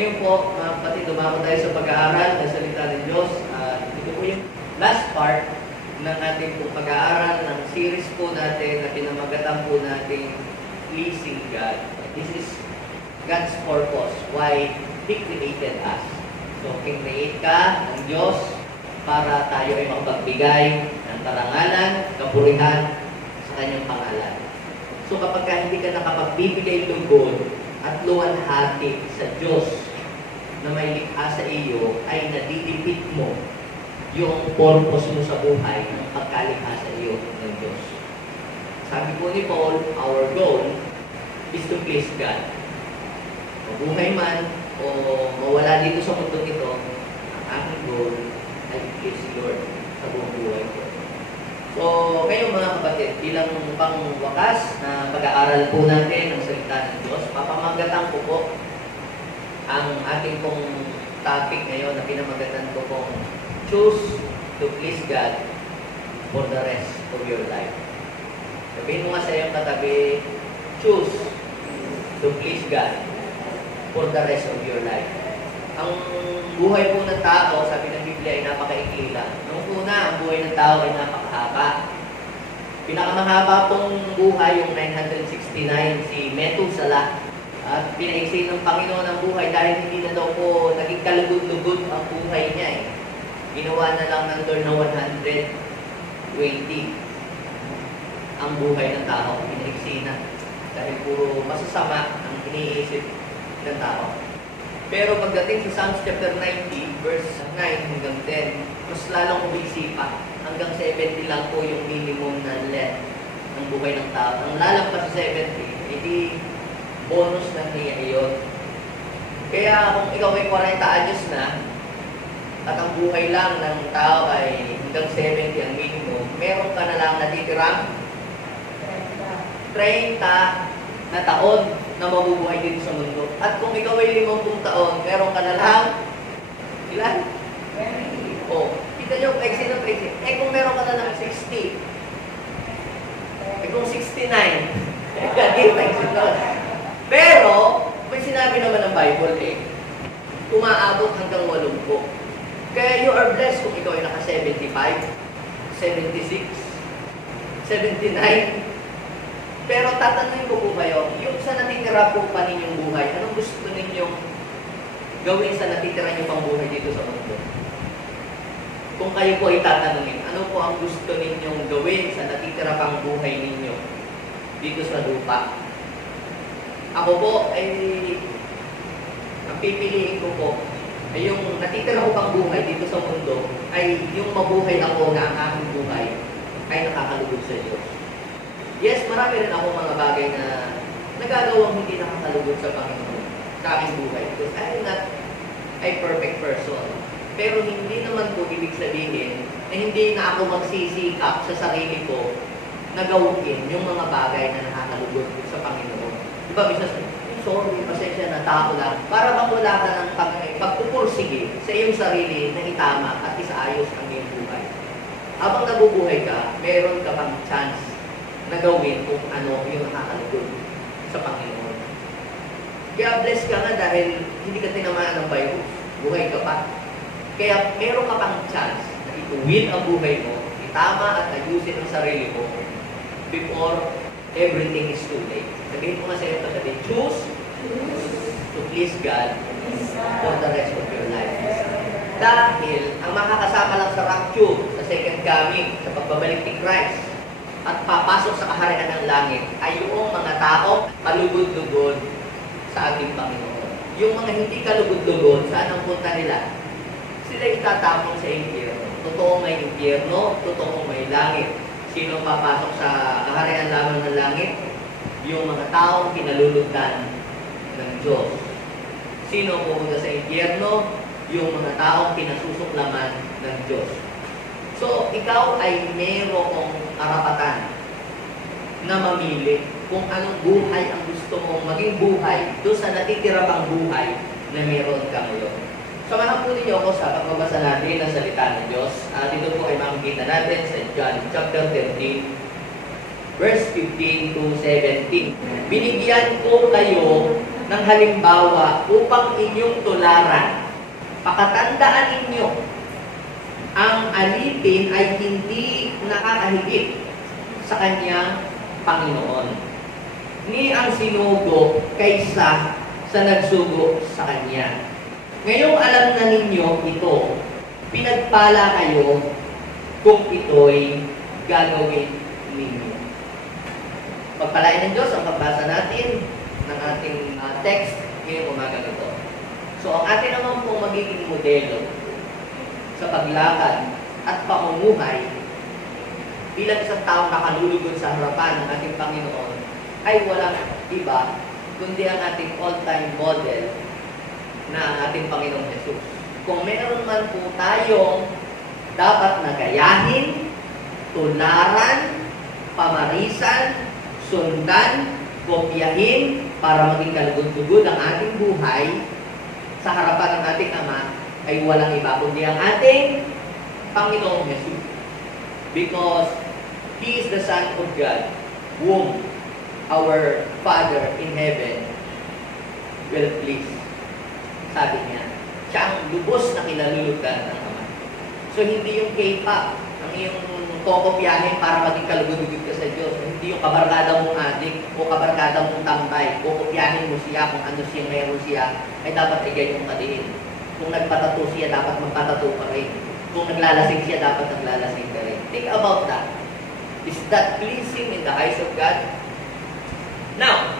Ngayon po, mga kapatid, dumako tayo sa pag-aaral ng salita ng Diyos. Ito po yung last part ng ating pong pag-aaral ng series po natin na pinamagatan po natin Pleasing God. This is God's purpose, why He created us. So, kinreate ka ng Diyos para tayo ay makapagbigay ng karangalan, kapurihan sa Kanyang pangalan. So, kapag hindi ka nakapagbibigay lugod at luwalhati sa Diyos na may likha sa iyo, ay nadidipit mo yung purpose mo sa buhay ng pagkalikha sa iyo ng Diyos. Sabi po ni Paul, our goal is to please God. Mabuhay man o mawala dito sa mundo ito, ang aking goal ay please Lord sa buong buhay ko. So, ngayon mga kapatid, bilang pangwakas na pag-aaral po natin ng salita ng Diyos, papamagatan ko po ang ating pong topic ngayon na pinamagatan ko pong choose to please God for the rest of your life. Sabihin mo nga sa iyong katabi, choose to please God for the rest of your life. Ang buhay po ng tao, sabi ng Biblia, ay napakaikli lang. Nung una, ang buhay ng tao ay napakahaba. Pinakamahaba pong buhay, yung 969, si Methuselah. At pinaiksi ng Panginoon ang buhay dahil hindi na daw po naging kalugod-lugod ang buhay niya eh. Ginawa na lang ng Lord na 120 ang buhay ng tao. Pinaiksi na. Dahil puro masasama ang iniisip ng tao. Pero pagdating sa Psalms chapter 90, verse 9 hanggang 10, mas lalong umisi pa. Hanggang 70 lang po yung minimum na length ng buhay ng tao. Ang lalampas sa 70, edi bonus na niya iyon. Kaya kung ikaw ay 40 anyos na, at ang buhay lang ng tao ay hanggang 70 ang minimum, meron ka na lang natitirang 30 na taon na mabubuhay dito sa mundo. At kung ikaw ay 50 taon, meron ka na lang ilan? 20. Oh, kita nyo, exit ng exit. Eh kung meron ka na lang 60, eh kung 69, exit na. Pero, may sinabi naman ng Bible umaabot hanggang 80. Kaya you are blessed kung ikaw ay naka 75, 76, 79. Pero tatanungin ko po kayo, yung sa natitira po pa ninyong buhay, anong gusto ninyong gawin sa natitira niyo pang buhay dito sa mundo? Kung kayo po ay tatanungin, ano po ang gusto ninyong gawin sa natitira pang buhay ninyo dito sa lupa? Ako po ay, ang pipiliin ko po, ay yung natitira ko pang buhay dito sa mundo, ay yung mabuhay ako na ang aking buhay ay nakakalugod sa Diyos. Yes, marami rin ako mga bagay na nagagawang hindi nakakalugod sa Panginoon sa aking buhay. Because I'm not a perfect person. Pero hindi naman po ibig sabihin na hindi na ako magsisikap sa sarili ko na gawin yung mga bagay na nakakalugod sa Panginoon. Diba, bisa sorry, pasensya na, tao lang. Para bang wala ka ng pagpupursige sa iyong sarili na itama at isaayos ang iyong buhay. Habang nabubuhay ka, meron ka pang chance na gawin kung ano yung nakakalugod sa Panginoon. Kaya blessed ka nga dahil hindi ka tinamaan ng virus. Buhay ka pa. Kaya meron ka pang chance na ituwid ang buhay mo, itama at ayusin ang sarili mo before everything is too late. Sabihin mo nga sa iyo kasi, choose to please God for the rest of your life. Dahil ang makakasama lang sa rapture, sa second coming, sa pagbabalik ni Christ, at papasok sa kaharian ng langit ay yung mga tao kalugod-lugod sa ating Panginoon. Yung mga hindi kalugod-lugod, saan ang punta nila? Sila itatapon sa impyerno. Totoong may impyerno, totoong may langit. Sino papasok sa kaharian lamang ng langit? Yung mga taong kinalulugdan ng Diyos. Sino pumunta sa impyerno? Yung mga taong kinasusuklaman ng Diyos. So, ikaw ay merong karapatan na mamili kung anong buhay ang gusto mong maging buhay doon sa natitira pang buhay na meron ka ngayon. Samahan po ninyo ako sa pagbabasa natin ng salita ng Diyos. Dito po ay makikita natin sa John chapter 13, verse 15 to 17. Binigyan ko kayo ng halimbawa upang inyong tularan. Pakatandaan ninyo, ang alipin ay hindi nakakahigit sa kanyang Panginoon, ni ang sinugo kaysa sa nagsugo sa kanya. Ngayong alam na ninyo ito, pinagpala kayo kung ito'y gagawin ninyo. Pagpalain ng Diyos ang pagbasa natin ng ating text ngayong umaga nito. So, ang atin naman pong magiging modelo sa paglakad at pamumuhay bilang isang taong nakalulugod sa harapan ng ating Panginoon ay walang iba kundi ang ating all-time model na ang ating Panginoong Jesus. Kung meron man po tayong dapat na gayahin, tularan, pamarisan, sundan, kopyahin para maging kalugod-lugod ang ating buhay sa harapan ng ating Ama, ay walang iba kundi ang ating Panginoong Jesus. Because He is the Son of God, whom our Father in heaven will please. Sabi niya, siya ang lubos na kinalulugan ng Ama. So hindi yung K-pop, ang iyong kokopyahin para maging kalugod-lugod ka sa Diyos. Hindi yung kabarkada mong adik o kabarkada mong tambay. Kokopyahin mo siya kung ano siya meron siya, ay dapat ay ganyan ka din. Kung nagpatato siya, dapat magpatato ka rin. Kung naglalasing siya, dapat naglalasing ka rin. Think about that. Is that pleasing in the eyes of God? Now,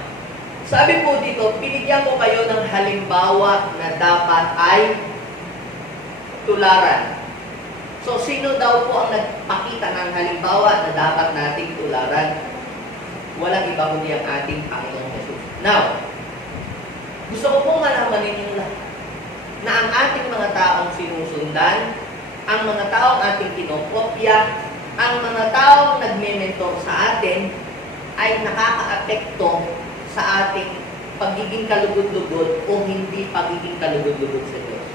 sabi po dito, binigyan ko kayo ng halimbawa na dapat ay tularan. So, sino daw po ang nagpakita ng halimbawa na dapat nating tularan? Walang iba kundi ang ating Panginoong Jesus. Now, gusto ko pong malaman ninyo lahat na ang ating mga taong sinusundan, ang mga taong ating kinokopya, ang mga taong nagme-mentor sa atin, ay nakaka-apekto sa ating pagiging kalugod-lugod o hindi pagiging kalugod-lugod sa Diyos.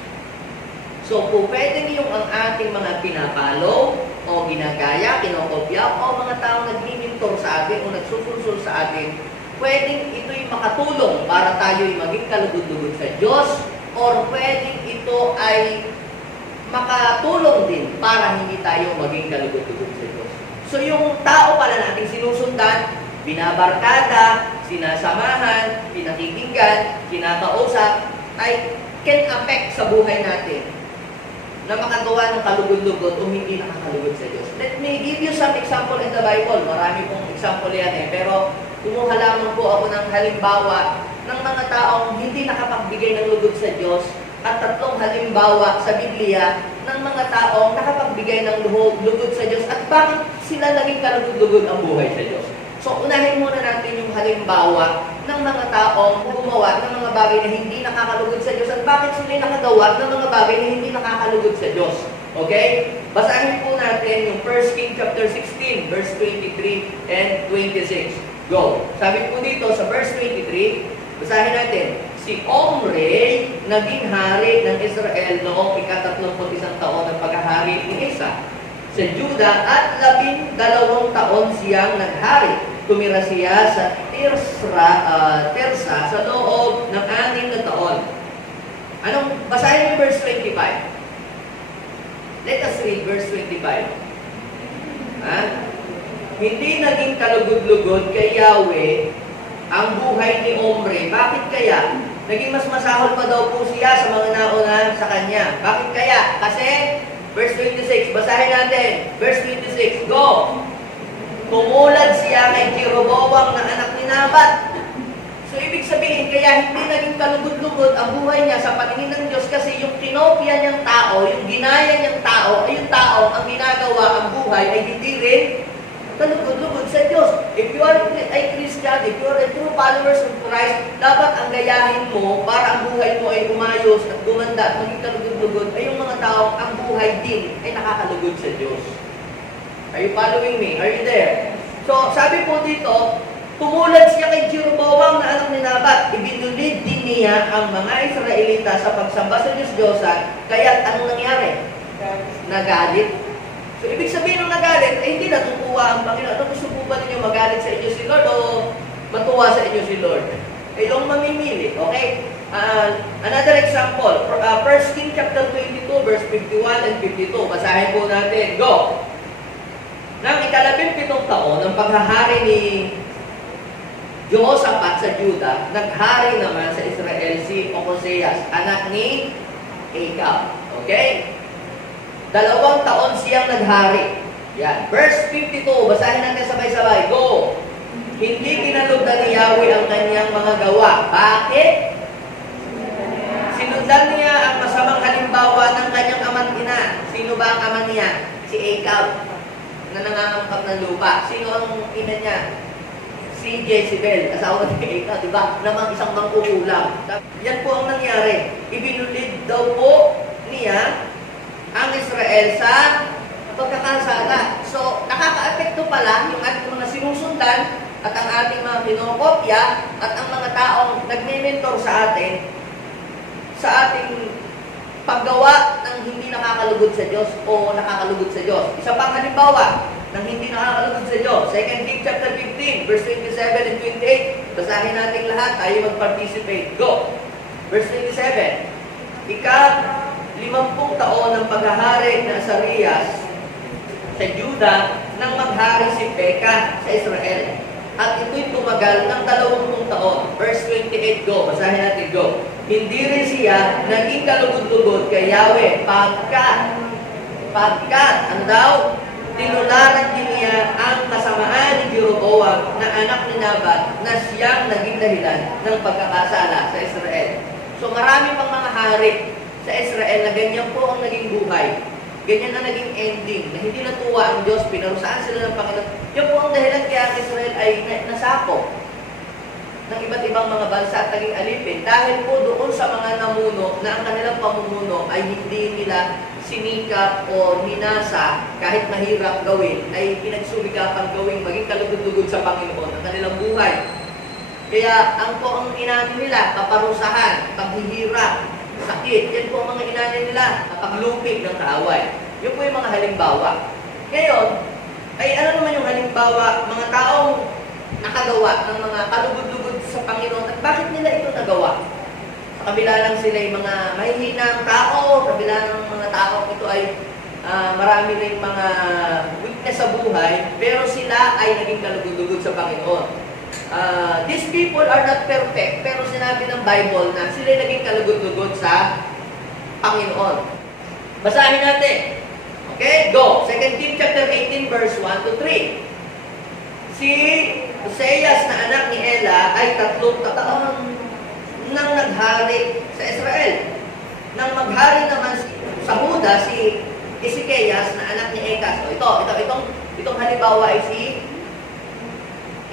So, kung pwede niyong ang ating mga pinapalo o ginagaya, kinokopya, o mga taong nag-mentor sa atin o nagsusulsul sa atin, pwedeng ito'y makatulong para tayo'y maging kalugod-lugod sa Diyos, or pwedeng ito ay makatulong din para hindi tayo maging kalugod-lugod sa Diyos. So, yung tao pala nating sinusundan, binabarkada, sinasamahan, pinakikinggan, kinakausap, ay can affect sa buhay natin na makagawa ng kalugod-lugod o hindi nakakalugod sa Diyos. Let me give you some example in the Bible. Marami pong example yan eh. Pero kumuha lamang po ako ng halimbawa ng mga taong hindi nakapagbigay ng lugod sa Diyos at 3 halimbawa sa Biblia ng mga taong nakapagbigay ng lugod sa Diyos at bakit sila naging kalugod-lugod ang buhay sa Diyos. So, unahin muna natin yung halimbawa ng mga taong gumawa ng mga bagay na hindi nakakalugod sa Diyos at bakit sila nakagawa ng mga bagay na hindi nakakalugod sa Diyos. Okay? Basahin po natin yung 1 Kings chapter 16, verse 23 and 26. Go! Sabi po dito sa verse 23, basahin natin, si Omri naging hari ng Israel noong ika-31 taon ng paghahari ni Asa sa Juda at 12 taon siyang naghari. Tumira siya sa Tirsa sa loob ng 6 na taon. Anong, basahin mo verse 25. Let us read verse 25. Ha? Hindi naging kalugod-lugod kay Yahweh ang buhay ni Omri. Bakit kaya? Naging mas masahol pa daw po siya sa mga nauna sa kanya. Bakit kaya? Kasi, verse 26, basahin natin. Verse 26, go! Tumulad siya kay Jeroboam na anak ni Nabat. So, ibig sabihin, kaya hindi naging kalugod-lugod ang buhay niya sa paningin ng Diyos kasi yung kinopya niyang tao, yung ginaya niyang tao, ay yung tao ang ginagawa ang buhay ay hindi rin kalugod-lugod sa Diyos. If you are a Christian, if you are a true followers of Christ, dapat ang gayahin mo para ang buhay mo ay umayos at gumanda at maging kalugod-lugod ay yung mga tao ang buhay din ay nakakalugod sa Diyos. Are you following me? Are you there? So, sabi po dito, tumulad siya kay Jeroboam na anak ni Nabat. Ibinulid din niya ang mga Israelita sa pagsamba sa Diyos-Diyosan. Kaya't anong nangyari? Nagalit. So, ibig sabihin ng nagalit, ay hindi natutuwa ang Panginoon. Ano gusto po ba ninyo magalit sa inyo si Lord o matuwa sa inyo si Lord? kayong mamimili. Okay? Another example, 1 King chapter 22, verse 51 and 52. Basahin po natin. Go! Nang ika-17 taon ng paghahari ni Jehoshaphat sa Juda, naghari naman sa Israel si Ocoseas, anak ni Ahab. Okay? 2 taon siyang naghari. Yan. Verse 52, basahin natin sabay-sabay. Go! Hindi kinalugdan ni Yahweh ang kanyang mga gawa. Bakit? Sinundan niya ang masamang halimbawa ng kanyang ama't ina. Sino ba ang ama niya? Si Ahab, na nangangangkap ng lupa. Sino ang ina niya? Si Jezebel, asawa ni Ahab, di ba? Namang isang mangkukulam. Yan po ang nangyari. Ibinulid daw po niya ang Israel sa pagkakasala. So, nakaka-apekto pala yung ating mga sinusundan at ang ating mga kinokopya at ang mga taong nagme-mentor sa atin sa ating paggawa ng hindi nakakalugod sa Diyos o nakakalugod sa Diyos. Isa pang halimbawa ng hindi nakakalugod sa Diyos. 2 Kings chapter 15, verse 27 and 28. Basahin natin lahat, tayo mag-participate. Go! Verse 27. Ika-50 taon ng paghahari ng Asarias sa Juda nang maghari si Pekah sa Israel. At ito'y tumagal ng 20 taon. Verse 28, go. Basahin natin, go. Hindi rin siya naging kalugod-lugod kay Yahweh pagkat, ano daw? Tinularan din niya ang kasamaan ni Jeroboam na anak ni Nabat na siyang naging dahilan ng pagkakasala sa Israel. So marami pang mga hari sa Israel na ganyan po ang naging buhay. Ganyan na naging ending, na hindi natuwa ang Diyos, pinarusaan sila ng Panginoon. Yan po ang dahilan kaya ang Israel ay nasako ng iba't ibang mga bansa at naging alipin. Dahil po doon sa mga namuno na ang kanilang pamumuno ay hindi nila sinikap o ninasa kahit mahirap gawin, ay pinagsumikapang gawing maging kalugod-lugod sa Panginoon ang kanilang buhay. Kaya ang po ang inanin nila, kaparusahan, paghihirap, sakit. Yan po ang mga inanin nila, paglupig ng kaaway. Yun po yung mga halimbawa. Ngayon, ay ano naman yung halimbawa, mga taong nakagawa ng mga kalugod-lugod sa Panginoon at bakit nila ito nagawa? Sa kabila lang sila yung mga mahihinang tao, kabila ng mga tao ito ay marami rin mga weakness sa buhay, pero sila ay naging kalugod-lugod sa Panginoon. These people are not perfect, pero sinabi ng Bible na sila naging kalugod-lugod sa Panginoon. Basahin natin. Okay, go. 2 Kings chapter 18, verse 1 to 3. Si Oseas na anak ni Ela ay 3 taon nang naghari sa Israel. Nang maghari naman sa Juda si Ezekias na anak ni Ekas. So itong halimbawa ay si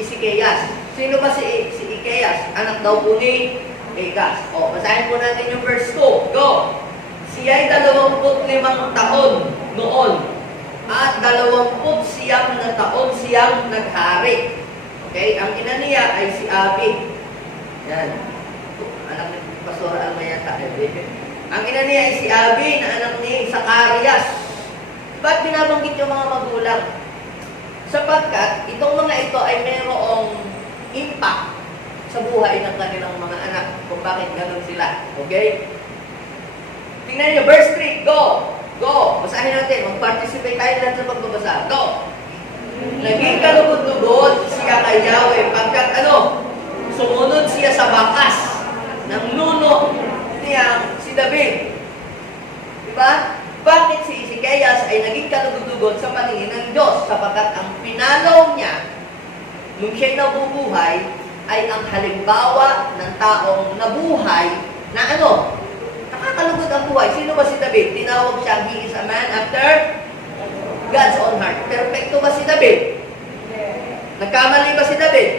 Ezekias. Sino ba si Ezekias? Anak daw po ni Ekas. Basahin po natin yung verse 2. Go! Siya ay 25 taon noon at 29 na taon siyang naghari. Okay? Ang ina niya ay si Abi. Yan. Anak ni Pastor Alma yata. Ang ina niya ay si Abi na anak ni Zacarias. Ba't binabanggit yung mga magulang? Sapagkat itong mga ito ay mayroong impact sa buhay ng kanilang mga anak kung bakit ganun sila. Okay? Tingnan niyo, verse 3, go! Go! Basahin natin, mag-participate tayo lahat sa pagbabasa. Go! Naging kalugod-lugod siya kay Yahweh pagkat sumunod siya sa bakas ng nuno niya si David. Diba? Bakit si Ezekias ay naging kalugod-lugod sa paningin ng Diyos? Sapagkat ang pinalaw niya nung siya'y nabubuhay ay ang halimbawa ng taong nabuhay na nakakalugod ang buhay. Sino ba si David? Tinawag siya, he is a man after God's own heart. Perfecto ba si David? Nagkamali ba si David?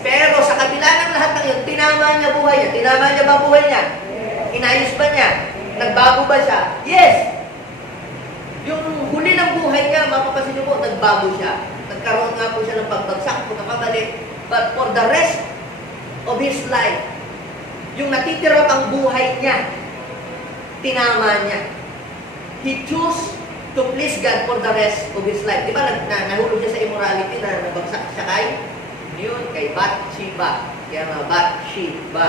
Pero sa kabila ng lahat ng yun, tinama niya buhay niya. Tinama niya ba buhay niya? Inayos ba niya? Nagbago ba siya? Yes! Yung huli ng buhay niya, mapapansin niyo po, nagbago siya. Nagkaroon nga po siya ng pagbagsak, pagkakamali. But for the rest of his life, yung natitira pang buhay niya, tinama niya. He chose to please God for the rest of his life. Di ba, nahulog siya sa immorality na nabagsak siya kay kay Bathsheba. Kaya nga, Bathsheba.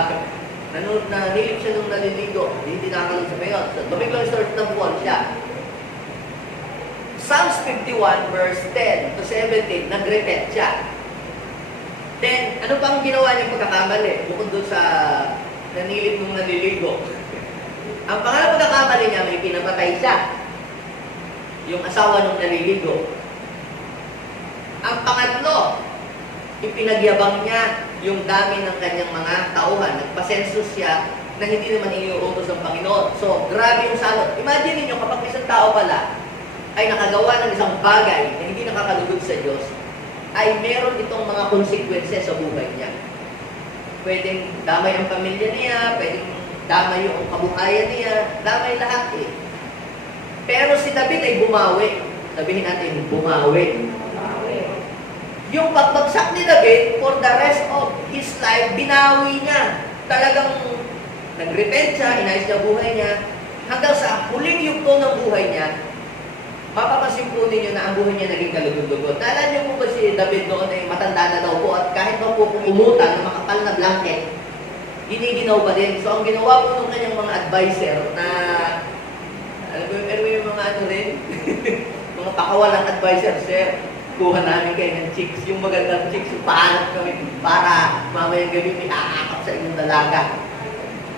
Nanilip siya nung naliligo. Hindi nakakalun sa mayon. So, tumiglang start ng buwan siya. Psalms 51 verse 10 to 17, nag-repent siya. Then, ano pang ginawa niyang pagkakamali? Bukod doon sa nanilip nung naliligo. Ang pangalang pagkakamali niya, may pinapatay siya. Yung asawa nung naliligo. Ang pangatlo, ipinagyabang niya yung dami ng kanyang mga tauhan. Nagpasensus siya na hindi naman iniuutos ng Panginoon. So, grabe yung salot. Imagine niyo kapag isang tao pala ay nakagawa ng isang bagay na hindi nakakalugod sa Diyos, ay meron itong mga consequences sa buhay niya. Pwedeng damay ang pamilya niya, pwedeng damay yung kabuhayan niya, damay lahat eh. Pero si David ay bumawi. Sabihin natin, bumawi. Yung pagbagsak ni David, for the rest of his life, binawi niya. Talagang nag-repent siya, inayos niya buhay niya. Hanggang sa huling yugto ng buhay niya, mapapansin po ninyo na ang buhay niya naging kalugod-lugod. Naalala niyo po ba si David noon ay matanda na daw po at kahit daw po umutan ng makapal na blanket, giniginaw pa din. So ang ginawa po ng kanyang mga advisor na, alam mo yung mga ano rin, mga pakawalang advisor, sir, kuha namin kayo ng chicks, yung magandang chicks, yung pahanap kami para mamayang gabi may aakap sa inyong dalaga.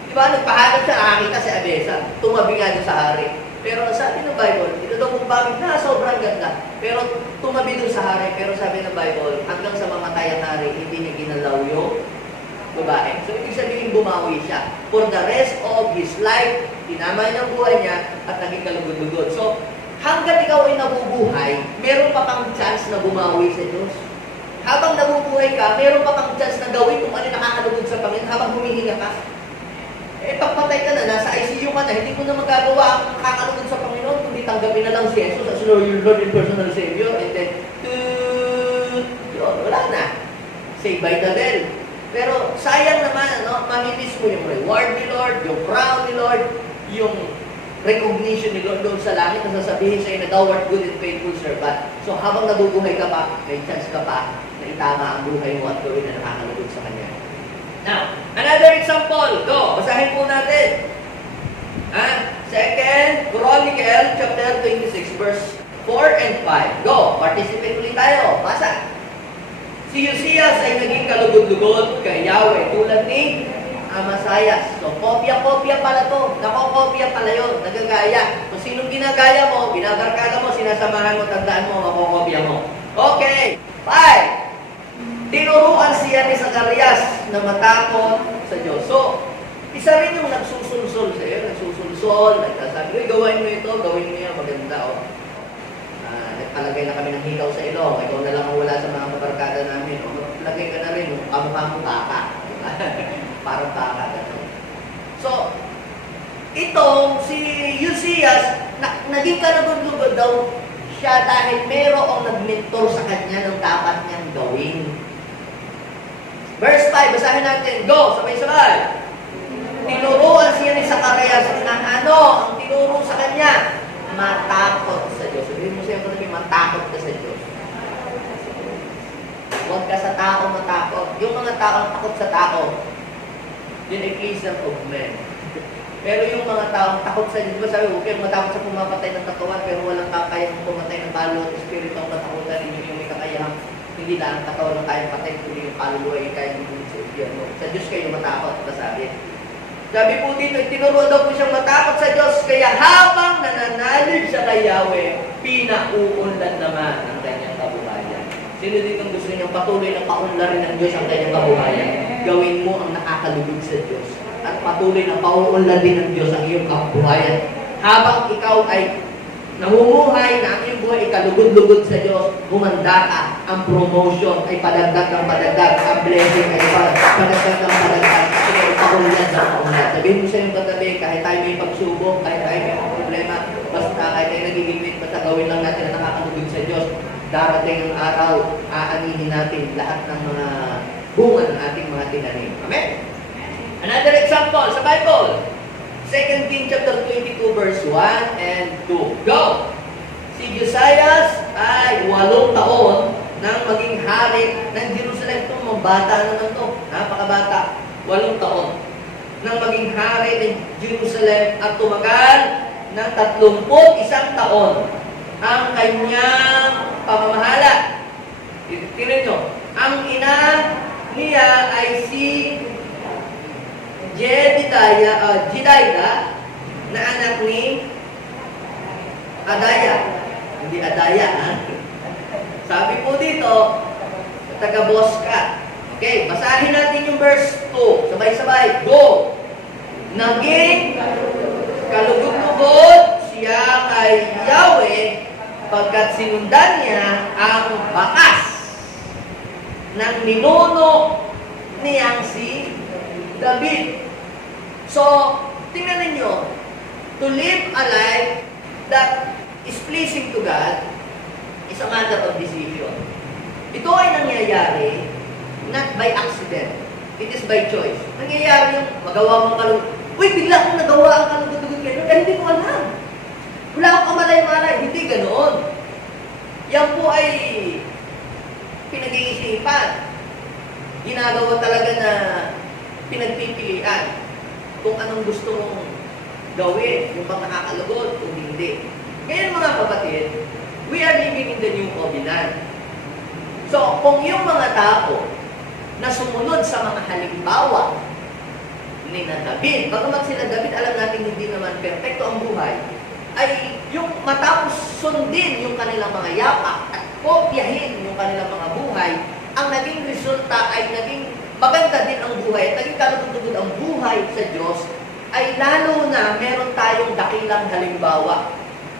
Diba, nagpahanap siya, nakakita si Abesa, tumabi nga doon sa hari. Pero sabi ng Bible, ito daw kung bakit na sobrang ganda. Pero tumabi doon sa hari, pero sabi ng Bible, hanggang sa mamatay ang hari, hindi niya ginalaw yung babae. So, ibig sabihin bumawi siya. For the rest of his life, tinama niya ang buhay niya at naging kalugod-lugod. So, hanggang ikaw ay nabubuhay, meron pa pang chance na bumawi sa Diyos. Habang nabubuhay ka, meron pa pang chance na gawin kung ano nakakalugod sa Panginoon habang humihinga ka. Eh, pagpatay ka na, nasa ICU ka na, hindi mo na magagawa ang nakakalugod sa Panginoon, kundi tanggapin na lang si Jesus as your Lord and personal Savior, and then, yun, wala na. Say by the bell. Pero sayang naman, no? Mamimiss mo yung reward ni Lord, yung crown ni Lord, yung recognition ni Lord doon sa langit na sasabihin sa'yo na thou art good and faithful servant. So habang nabubuhay ka pa, may chance ka pa na itama ang buhay mo at gawin na nakakalugod sa Kanya. Now, another example. Go, basahin po natin. 2 Chronicle chapter 26 verse 4 and 5. Go, participate ulit tayo. Basa. Si Uzzias ay naging kalugod-lugod kay Yahweh tulad ni Amasayas. So, kopya-kopya pala to. Nakokopya pala yun. Nagagaya. Kung sinong ginagaya mo, binabarkada mo, sinasamahan mo, tandaan mo, makokopya mo. Okay. 5. Tinuruan siya ni Zacarias na matakot sa Diyos. So, isa rin yung nagsusulsol sa iyo. Nagsusulsol, nagsasabi, uy, gawin mo ito, gawin mo yan, maganda. Nagpalagay na kami ng hikaw sa ilong. Ikaw na lang ang wala sa mga kabarkada namin. Lagay ka na rin, kamukha mo baka. Parang baka. So, itong si Uzzias, naging kalugod-lugod daw siya dahil merong nag-mentor sa kanya ng dapat niyang gawin. Verse 5, basahin natin. Go, sabay-sabay. Tinuruan siya ni Zacarias na ano ang tinuro sa kanya? Matakot sa Diyos. Sabihin mo siya kung matakot ka sa Diyos. Huwag ka sa tao matakot. Yung mga taong takot sa tao, yun ay pleasant of men. Pero yung mga taong takot sa Diyos, sabi, huwag kayong matakot sa pumapatay ng katawan, pero walang kakayang pumatay ng balo at espiritu ang katakutan ninyo yung may kakayang. Hindi na ang katawan ng kayang patay, kundi yung kaluluwa ay kayang gulong sa impyerno. Sa Diyos kayo matakot, sabi. Sabi po dito, tinuruan daw po siyang matakot sa Diyos, kaya habang nananalig siya kay Yahweh, pinauunlad naman ang kanyang kabuhayan. Sino dito gusto niyang patuloy na paunlarin ng Diyos ang kanyang kabuhayan? Gawin mo ang nakakalugod sa Diyos. At patuloy na pauunladin ng Diyos ang iyong kabuhayan. Habang ikaw ay namumuhay na ang iyong buhay ay kalugod-lugod sa Diyos, humanda ka, ang promotion ay padagdag ng padagdag, ang blessing ay padagdag ng padagdag, kasi ay paunlad ng paunlad. Sabihin mo sa iyong katabi, kahit tayo may pagsubok, kahit tayo may problema, basta kahit tayo nagigingwit, basta gawin lang natin na nakakalugod sa Diyos, darating ang araw, aanihin natin lahat ng mga bunga ng ating mga tinanim. Amen? Another example sa Bible. 2 Kings chapter 22 verse 1 and 2. Go! Si Josias ay 8 taon nang maging hari ng Jerusalem. Ito, bata naman to, napakabata, 8 taon, nang maging hari ng Jerusalem at tumagal ng 31 taon ang kanyang pamamahala. Tingnan nyo, ang ina niya ay si Jedidah na anak ni Adaya. Hindi Adaya, ha? Sabi po dito, taga-Bosca. Okay, basahin natin yung verse 2. Sabay-sabay. Go! Naging kalugod-lugod siya kay Yahweh pagkat sinundan niya ang bakas ng ninuno niyang si David. So, tingnan ninyo, to live a life that is pleasing to God is a matter of decision. Ito ay nangyayari not by accident. It is by choice. Nangyayari yung magawa mong kalugod. Uy, bigla akong nagawa ang kalugod-lugod kayo. Dahil hindi ko alam. Wala akong kamalay-malay. Hindi ganoon. Yan po ay pinag-iisipan. Ginagawa talaga na pinagpipilian kung anong gusto mong gawin, yung bang nakakalugod o hindi. Ngayon mga kapatid, we are living in the new covenant. So, kung yung mga tao na sumunod sa mga halimbawa ni David, bagamat sila David, alam natin hindi naman perfecto ang buhay, ay yung matapos sundin yung kanilang mga yapak at kopyahin yung kanilang mga buhay, ang naging resulta ay naging maganda din ang buhay at naging kalugod-lugod ang buhay sa Diyos, ay lalo na meron tayong dakilang halimbawa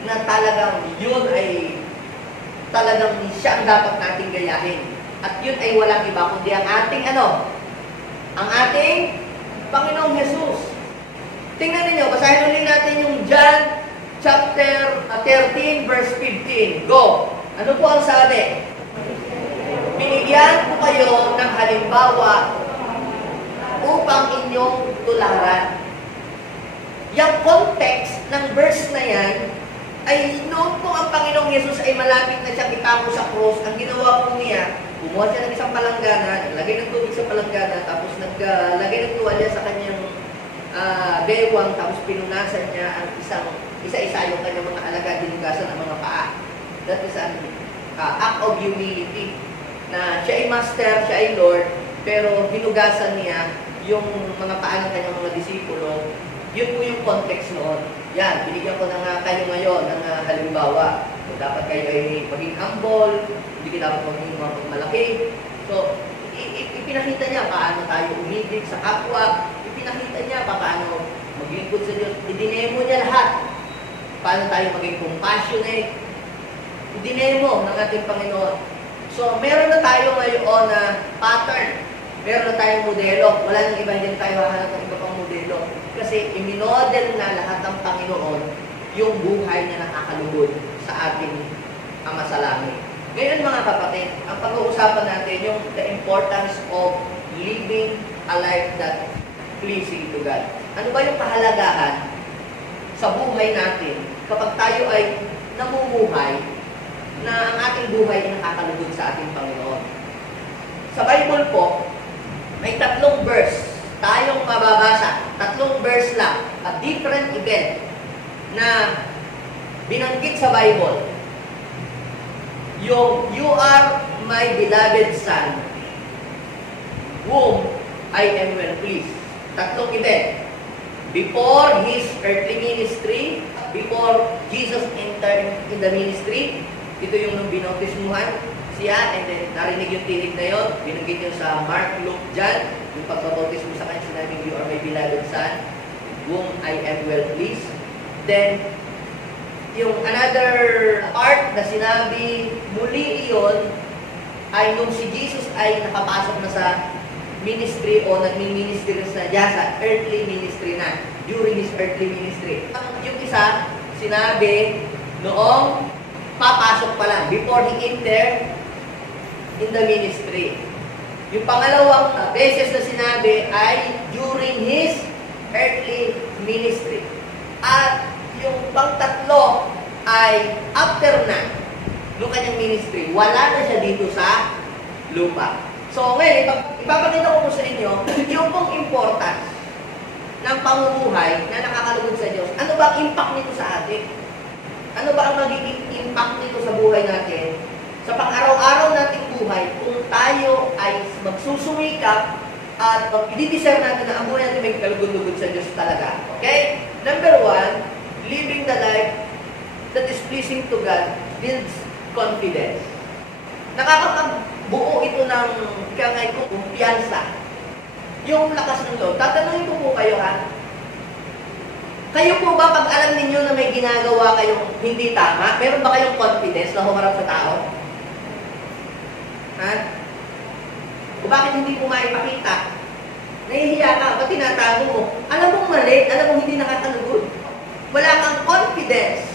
na talagang yun ay talagang siya ang dapat nating gayahin. At yun ay walang iba kundi ang ating ang ating Panginoong Jesus. Tingnan niyo, basahin ulit natin yung John chapter 13 verse 15. Go! Ano po ang sabi? Binigyan ko kayo ng halimbawa upang inyong tularan. Yung context ng verse na yan ay noon po ang Panginoong Yesus ay malapit na siyang ipako sa cross. Ang ginawa po niya, kumuha siya ng isang palanggana, naglagay ng tubig sa palanggana, tapos naglagay ng tuwalya sa kanyang bewang, tapos pinunasan niya ang isa-isa yung kanyang mga alagad, dinugasan ang mga paa. That is an act of humility. Na siya ay master, siya ay Lord, pero hinugasan niya yung mga paa ng kanyang mga disipulo. Yun po yung context noon. Yan, binigyan ko na kayo ngayon ng halimbawa. So, dapat kayo ay maging humble, hindi kayo dapat maging malaki. So, ipinakita niya paano tayo umibig sa kapwa, ipinakita niya paano maglingkod sa Diyos. Idinemo niya lahat. Paano tayo maging compassionate. Idinemo ng ating Panginoon. So, meron na tayo ngayon na pattern. Meron na tayong modelo. Wala nang iba, hindi tayo hahanap ng iba pang modelo. Kasi iminodel na lahat ng Panginoon yung buhay na nakakalugod sa ating Ama sa Langit. Ngayon mga kapatid, ang pag-uusapan natin yung the importance of living a life that pleasing to God. Ano ba yung kahalagahan sa buhay natin kapag tayo ay namumuhay na ang ating buhay ay nakakalugod sa ating Panginoon? Sa Bible po, may 3 verse tayong mababasa. 3 verse lang. A different event na binanggit sa Bible. Yung, you are my beloved Son, whom I am well pleased. 3 event. Before His earthly ministry, before Jesus entered in the ministry, ito yung nung binautismuhan siya, and then narinig yung tinig na yun, binanggit yun sa Mark, Luke, John, yung pagbabautismo sa kanya, sinabing, you are my beloved Son, whom I am well pleased. Then, yung another part na sinabi, muli iyon, ay nung si Jesus ay nakapasok na sa ministry o nagmi-ministry na siya sa earthly ministry na, during His earthly ministry. Yung isa, sinabi, noong papasok pa lang, before He entered in the ministry. Yung pangalawang beses na sinabi ay during His earthly ministry. At yung pang-tatlo ay after na nung kanyang ministry, wala na siya dito sa lupa. So, ngayon, ipapakita ko po sa inyo yung pong importance ng pamumuhay na nakakalugod sa Diyos. Ano ba ang impact nito sa atin? Ano ba ang magiging impact nito sa buhay natin? Sa pang-araw-araw nating buhay, kung tayo ay magsusumikap at i-desire natin na ang buhay natin may kalugod-lugod sa Diyos talaga. Okay? Number 1, living the life that is pleasing to God builds confidence. Nakakapagbuo ito ng kangay ko, kumpiyansa. Yung lakas ng loob. Tatanungin ko po kayo ha. Kayo po ba pag alam ninyo na may ginagawa kayong hindi tama, meron ba kayong confidence na humarap sa tao? Ha? O bakit hindi mo maipakita? Nahihiya ka, ba't tinatago mo? Alam mong mali, alam mong hindi nakakalugod. Wala kang confidence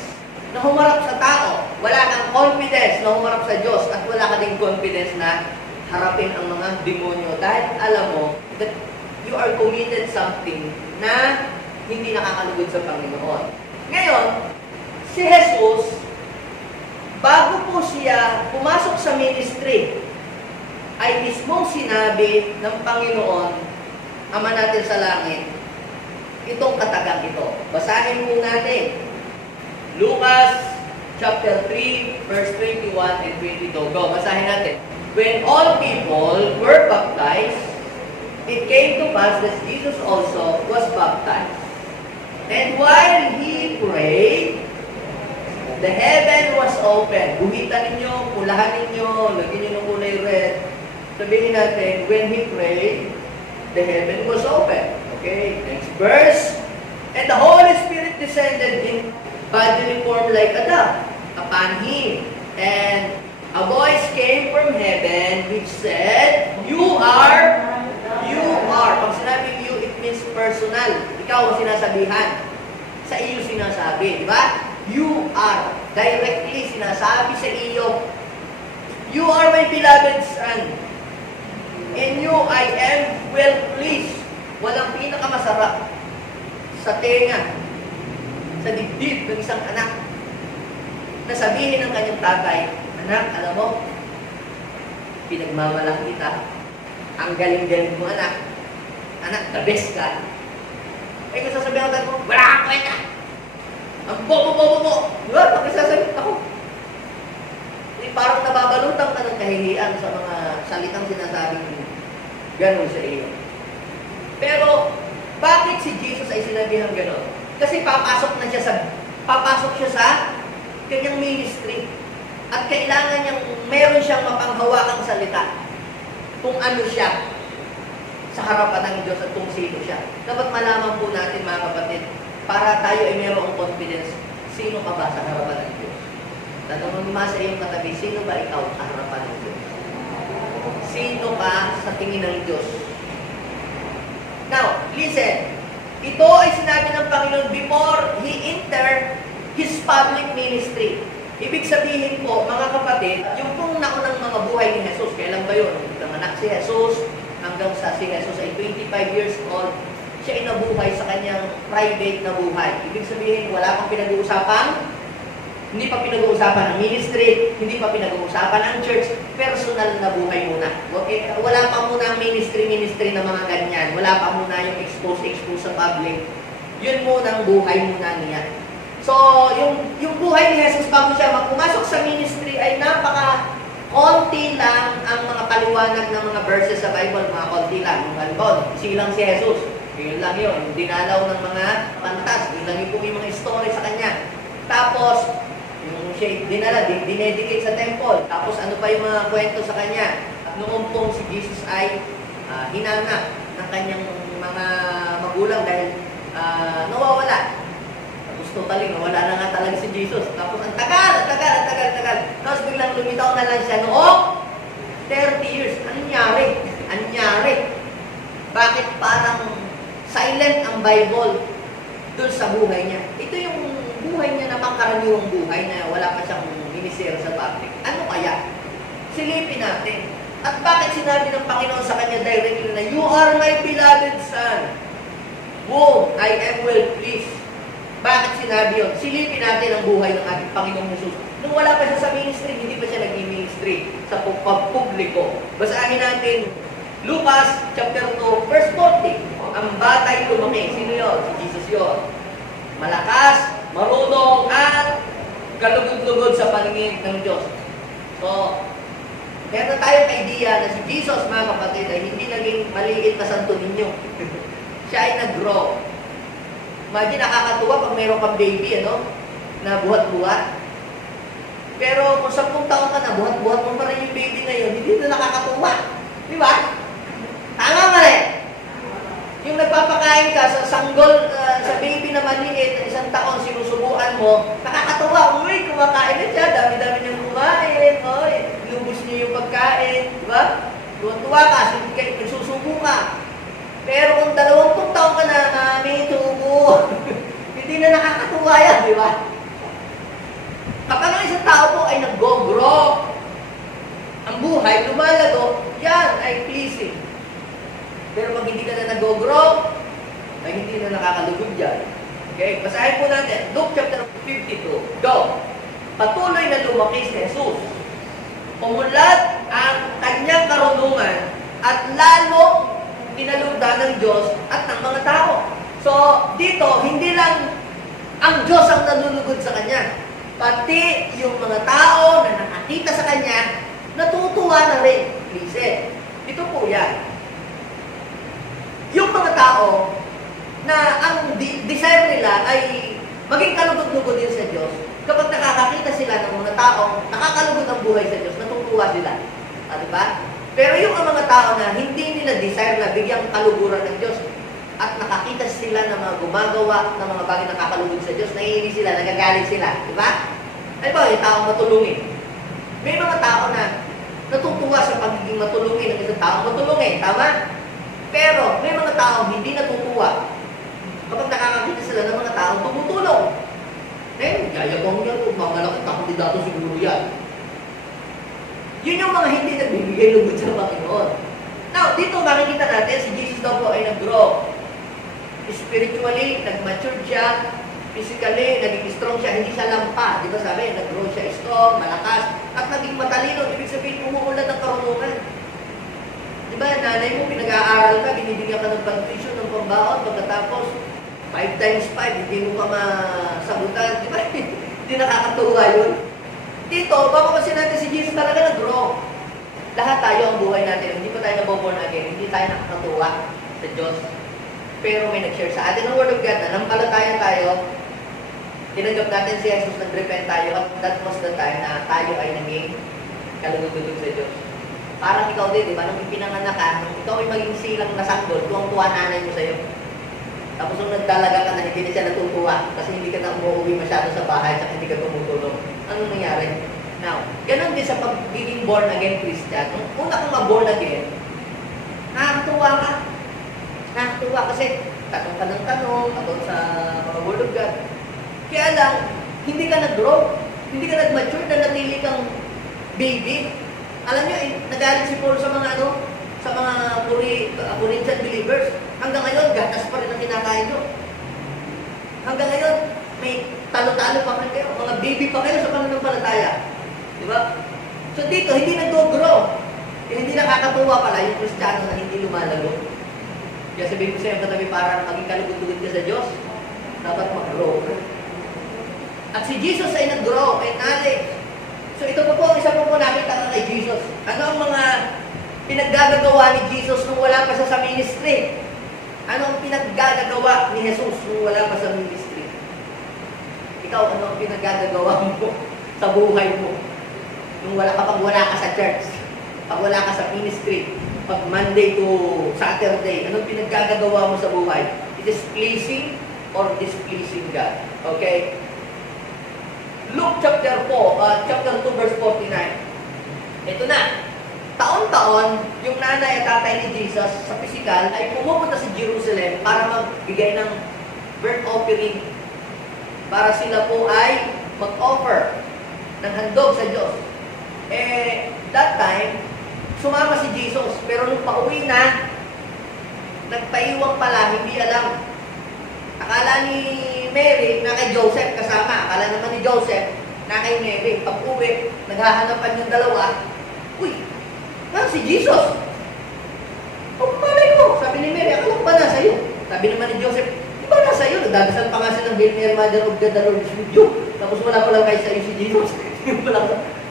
na humarap sa tao. Wala kang confidence na humarap sa Diyos. At wala ka ding confidence na harapin ang mga demonyo. Dahil alam mo that you are committed something na hindi nakakalugod sa Panginoon. Ngayon, si Jesus, bago po siya pumasok sa ministry, ay mismong sinabi ng Panginoon, Ama natin sa langit, itong katagang ito. Basahin po natin. Lucas chapter 3, verse 21 and 22. Go, basahin natin. When all people were baptized, it came to pass that Jesus also was baptized. And while he prayed, the heaven was open. Guhitan ninyo, pulahan ninyo, lagyan nyo ng kulay red. Sabihin natin, when he prayed, the heaven was open. Okay, next verse. And the Holy Spirit descended in bodily form like a dove upon him. And a voice came from heaven which said, You are. Pag sinabing you, it means personal. Ikaw ang sinasabihan. Sa iyo sinasabi, di ba? You are. Directly sinasabi sa iyo. You are my beloved son. In you I am well pleased. Walang pinakamasarap sa tenga, sa dibdib ng isang anak, na sabihin ng kanyang tatay, Anak, alam mo, pinagmamalaki kita. Ang galing-galing mo, anak. Anak, the best ka. Eh, kung sasabihin ko, wala kang kwenta. Ang bobo-bobo mo. Diba? Pag sasabihin ako, parang nababalutan ka ng kahihiyan sa mga salitang sinasabing gano'n sa iyo. Pero, bakit si Jesus ay sinabihan gano'n? Kasi papasok siya sa kanyang ministry. At kailangan niyang, meron siyang mapanghawakang salita kung ano siya sa harapan ng Diyos at kung sino siya. Dapat malaman po natin, mga kapatid, para tayo ay mayroong confidence, sino ka ba sa harapan ng Diyos? Tanong mo sa iyong katabi, sino ba ikaw sa harapan ng Diyos? Sino ka sa tingin ng Diyos? Now, listen. Ito ay sinabi ng Panginoon before He entered His public ministry. Ibig sabihin po, mga kapatid, yung pong naunang mga buhay ni Jesus, kailan ba yun? Nanganak si Jesus, hanggang sa si Jesus ay 25 years old, siya ay nabuhay sa kanyang private na buhay. Ibig sabihin, wala pang pinag-uusapan, hindi pa pinag-uusapan ng ministry, hindi pa pinag-uusapan ng church, personal na buhay muna. Okay? Wala pa muna ang ministry na mga ganyan. Wala pa muna yung expose sa public. Yun muna ang buhay muna niya. So, yung buhay ni Jesus bago siya pumasok sa ministry ay konti lang ang mga paliwanag ng mga verses sa Bible, mga konti lang. Halimbawa, silang si Jesus. Yun lang yun. Yung dinalaw ng mga pantas. Yun lang yung mga story sa kanya. Tapos, yung siya dinala, dinedicate sa temple. Tapos ano pa yung mga kwento sa kanya. At noong pong si Jesus ay hinanap ng kanyang mga magulang dahil nawawala. Tapos totally, nawala na nga talaga si Jesus. Tapos ang tagal. Tapos biglang lumitaw na lang siya noong 30 years. Anyari? Bakit parang silent ang Bible dun sa buhay niya? Ito yung buhay niya na pangkaraniwang buhay na wala pa siyang minisero sa public. Ano kaya? Silipin natin. At bakit sinabi ng Panginoon sa kanya directly na, You are my beloved son, whom I am well pleased. Bakit sinabi yun? Silipin natin ang buhay ng ating Panginoong Jesus. Nung wala pa siya sa ministry, hindi pa siya nag-ministry sa pagpubliko. Basahin natin Lucas chapter 2, verse 40. Ang batay lumaki. Sino yun? Si Jesus yun. Malakas, marunong, at kalugod-lugod sa paningin ng Diyos. So, meron tayong idea na si Jesus, mga kapatid, ay hindi naging maliit na santo ninyo. Siya ay nag-grow. Imagine, nakakatuwa pag mayroon kang baby, na buhat-buhat. Pero kung 10 taon ka na, buhat-buhat mo pa rin yung baby na yun, hindi na nakakatuwa. Di ba? Tama ba rin? Yung nagpapakain ka sa sanggol, sa baby na maliit, na 1 taon, sinusubuan mo, nakakatuwa. Uy, kumakain na siya, dami-dami niyang kumain. Uy, lubos niyo yung pagkain. Di ba? Tuwa ka, susubo ka. Pero kung 20 taon ka na, may tubo, hindi na nakakatuwa yan, di ba? Kapag ang isang tao po ay nag-go-grow, ang buhay, lumalago, yan ay pleasing. Pero pag hindi ka na nag-go-grow, ay hindi na nakakalugod yan. Okay, basahin po natin. Luke chapter 52. Go! Patuloy na lumaki si Jesus. Umulat ang kanyang karunungan at lalo pinalugdan ng Diyos at ng mga tao. So, dito, hindi lang ang Diyos ang nalulugod sa kanya. Pati yung mga tao na nakakita sa kanya, natutuwa na rin. Listen, ito po yan. Yung mga tao na ang desire nila ay maging kalugod-lugod din sa Diyos, kapag nakakakita sila ng mga tao, nakakalugod ang buhay sa Diyos, natutuwa sila. Diba? Pero yung mga tao na hindi nila desire na bigyang kaluguran ng Diyos, at nakakita sila ng mga gumagawa ng mga bagay na nakakalugod sa Diyos, naiinis sila, nagagalit sila. Diba? Ano ba, yung taong matulungin? May mga tao na natutuwa sa pagiging matulungin ng isang taong matulungin. Tama? Pero may mga taong hindi natutuwa kapag nakakakita sila ng mga taong tumutulong. Yayabang yan, mga malaki, kakandidato siguro yan. Yun yung mga hindi nagbibigay lugod sa Panginoon. Now, dito makikita natin, si Jesus daw po ay nag-grow. Spiritually, nag-mature siya. Physically, naging strong siya. Hindi siya lampa. Di ba sabi, nag-grow siya strong, malakas, at naging matalino. Ibig sabihin, umuulan ng karunungan. Di ba, nanay mo, pinag-aaral ka, binibigyan ka ng tuition, ng pambaon, pagkatapos, 5 times 5, hindi mo pa masabutan. Di ba? Hindi nakakatuwa yun. Dito, baka natin si Jesus talaga nag-grow. Lahat tayo ang buhay natin. Hindi pa tayo naboborn again. Hindi tayo nakakatuwa sa Diyos. Pero may nag-share sa atin ng Word of God na nampalataya tayo, tinanggap natin si Jesus, nag-repent tayo, at that was the time na tayo ay naging kalugod-lugod sa Diyos. Parang ikaw din, di ba? Nung ipinanganak ka, nung ikaw ay maging silang nasanggol, tuwang-tuwa nanay mo sa'yo. Tapos nung nagdalaga ka na, hindi na siya natutuwa kasi hindi ka na umuwi masyado sa bahay at hindi ka tumutulong. Anong nangyari? Now, ganun din sa pagiging born again Christian. Nung una kang ma-born again, nakakatuwa ka. Nakakatuwa kasi tanong ka ng tanong about sa mga Word of God. Kaya lang, hindi ka nag-grow. Hindi ka nag-mature na natili kang baby. Alam niyo, nagalit si Paul sa mga sa mga Corinthian believers. Hanggang ngayon, gatas pa rin ang kinakain nyo. Hanggang ngayon, may talo-talo pa rin kayo. Mga baby pa kayo sa pananampalataya. Di ba? So dito, hindi nag-grow. Hindi nakakatuwa pala yung Kristiyano na hindi lumalago. Kaya sabihin ko sa'yo, katabi para maging kalugod-lugod ka sa Diyos, dapat mag-grow. At si Jesus ay nag-grow in knowledge. So ito po isa po nakita ka kay Jesus. Ano ang mga pinaggagawa ni Jesus nung wala pa siya sa ministry? Ano ang pinaggagawa ni Jesus nung wala pa sa ministry? Ikaw, ano ang pinaggagawa mo sa buhay mo? Nung pag wala ka sa church, pag wala ka sa ministry, pag Monday to Saturday, ano ang pinaggagawa mo sa buhay? It is pleasing or displeasing God. Okay? Luke chapter 2, verse 49. Ito na. Taon-taon, yung nanay at tatay ni Jesus sa physical ay pumupunta sa Jerusalem para magbigay ng burnt offering para sila po ay mag-offer ng handog sa Diyos. That time, sumama si Jesus. Pero nung pauwi na, nagpaiwang pala, hindi alam. Akala ni Mary na kay Joseph kasama. Akala naman ni Joseph, na kay Neve. Pag uwi, naghahanapan yung dalawa, uy, si Jesus. Malay ko, sabi ni Mary, akala ko ba nasa iyo? Sabi naman ni Joseph, di ba nasa iyo? Nagdadasal pa nga silang Hail Mary, Mother of God, the Lord is with you. Tapos wala pa lang kayo sa iyo si Jesus.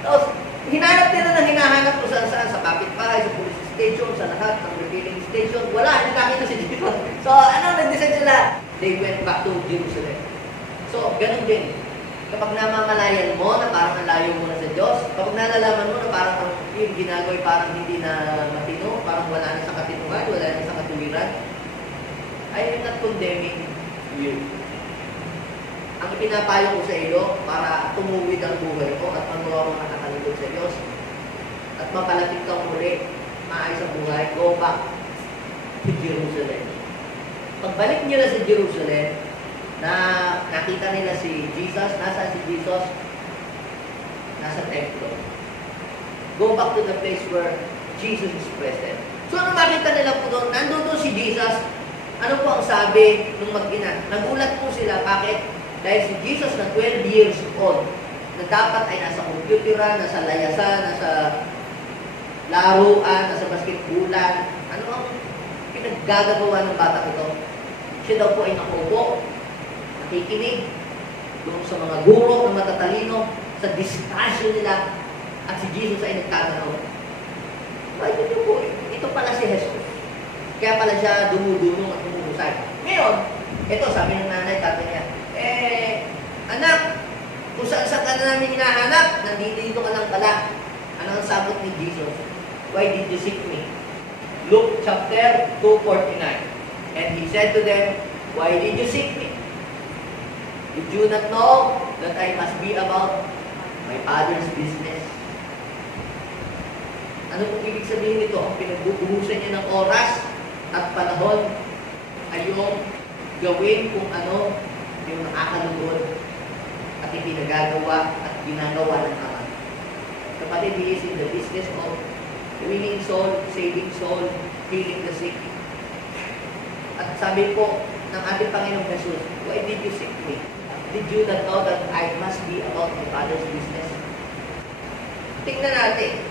Tapos, hinanap nila na hinahanap ko saan sa kapitbahay, sa police station, sa lahat, ng revealing station. Wala, hindi nakita si Jesus. So, nag-decide sila? They went back to Jerusalem. So, ganun din. Kapag namamalayan mo na parang nalayo mo na sa Diyos, kapag nalalaman mo na parang yung ginagawa parang hindi na matino, parang wala na sa katinuhan, wala na sa katuwiran, I am not condemning you. Ang ipinapayo ko sa iyo para tumuwid ang buhay ko at magawa mo nakakalugod sa Diyos at mapalapit kang muli, maayos ang buhay, go back to Jerusalem. Pagbalik nila sa Jerusalem, na nakita nila si Jesus, nasa si Jesus? Nasa templo. Go back to the place where Jesus is present. So, ano makita nila po doon? Nandun si Jesus. Ano po ang sabi nung mag-ina? Nagulat po sila. Bakit? Dahil si Jesus na 12 years old, na dapat ay nasa computeran, nasa layasan, nasa laruan, nasa basketbulan. Ano ang pinaggagawa ng bata ito? Siya daw po ay nakaupo, nakikinig doon sa mga guro na matatalino, sa discussion nila, at si Jesus ay nagtatanong. Bakit niyo po, ito pala si Jesus. Kaya pala siya dumudunong at humuhusay. Ngayon, ito sabi ng nanay, tatay niya, anak, kung saan ka na namin hinahanap, nandito ka lang pala. Ano ang sagot ni Jesus? Why did you seek me? Luke chapter 2:49. And he said to them, why did you seek me? Did you not know that I must be about my Father's business? Ano pong ibig sabihin nito? Ang pinagbubuhusan niya ng oras at panahon ay yung gawin kung ano yung nakakalugod at ipinagagawa at ginagawa ng Ama. Kapatid, he is in the business of winning soul, saving soul, healing the sick. At sabi po ng ating Panginoong Jesus, why did you seek me? Did you not know that I must be about my Father's business? Tingnan natin,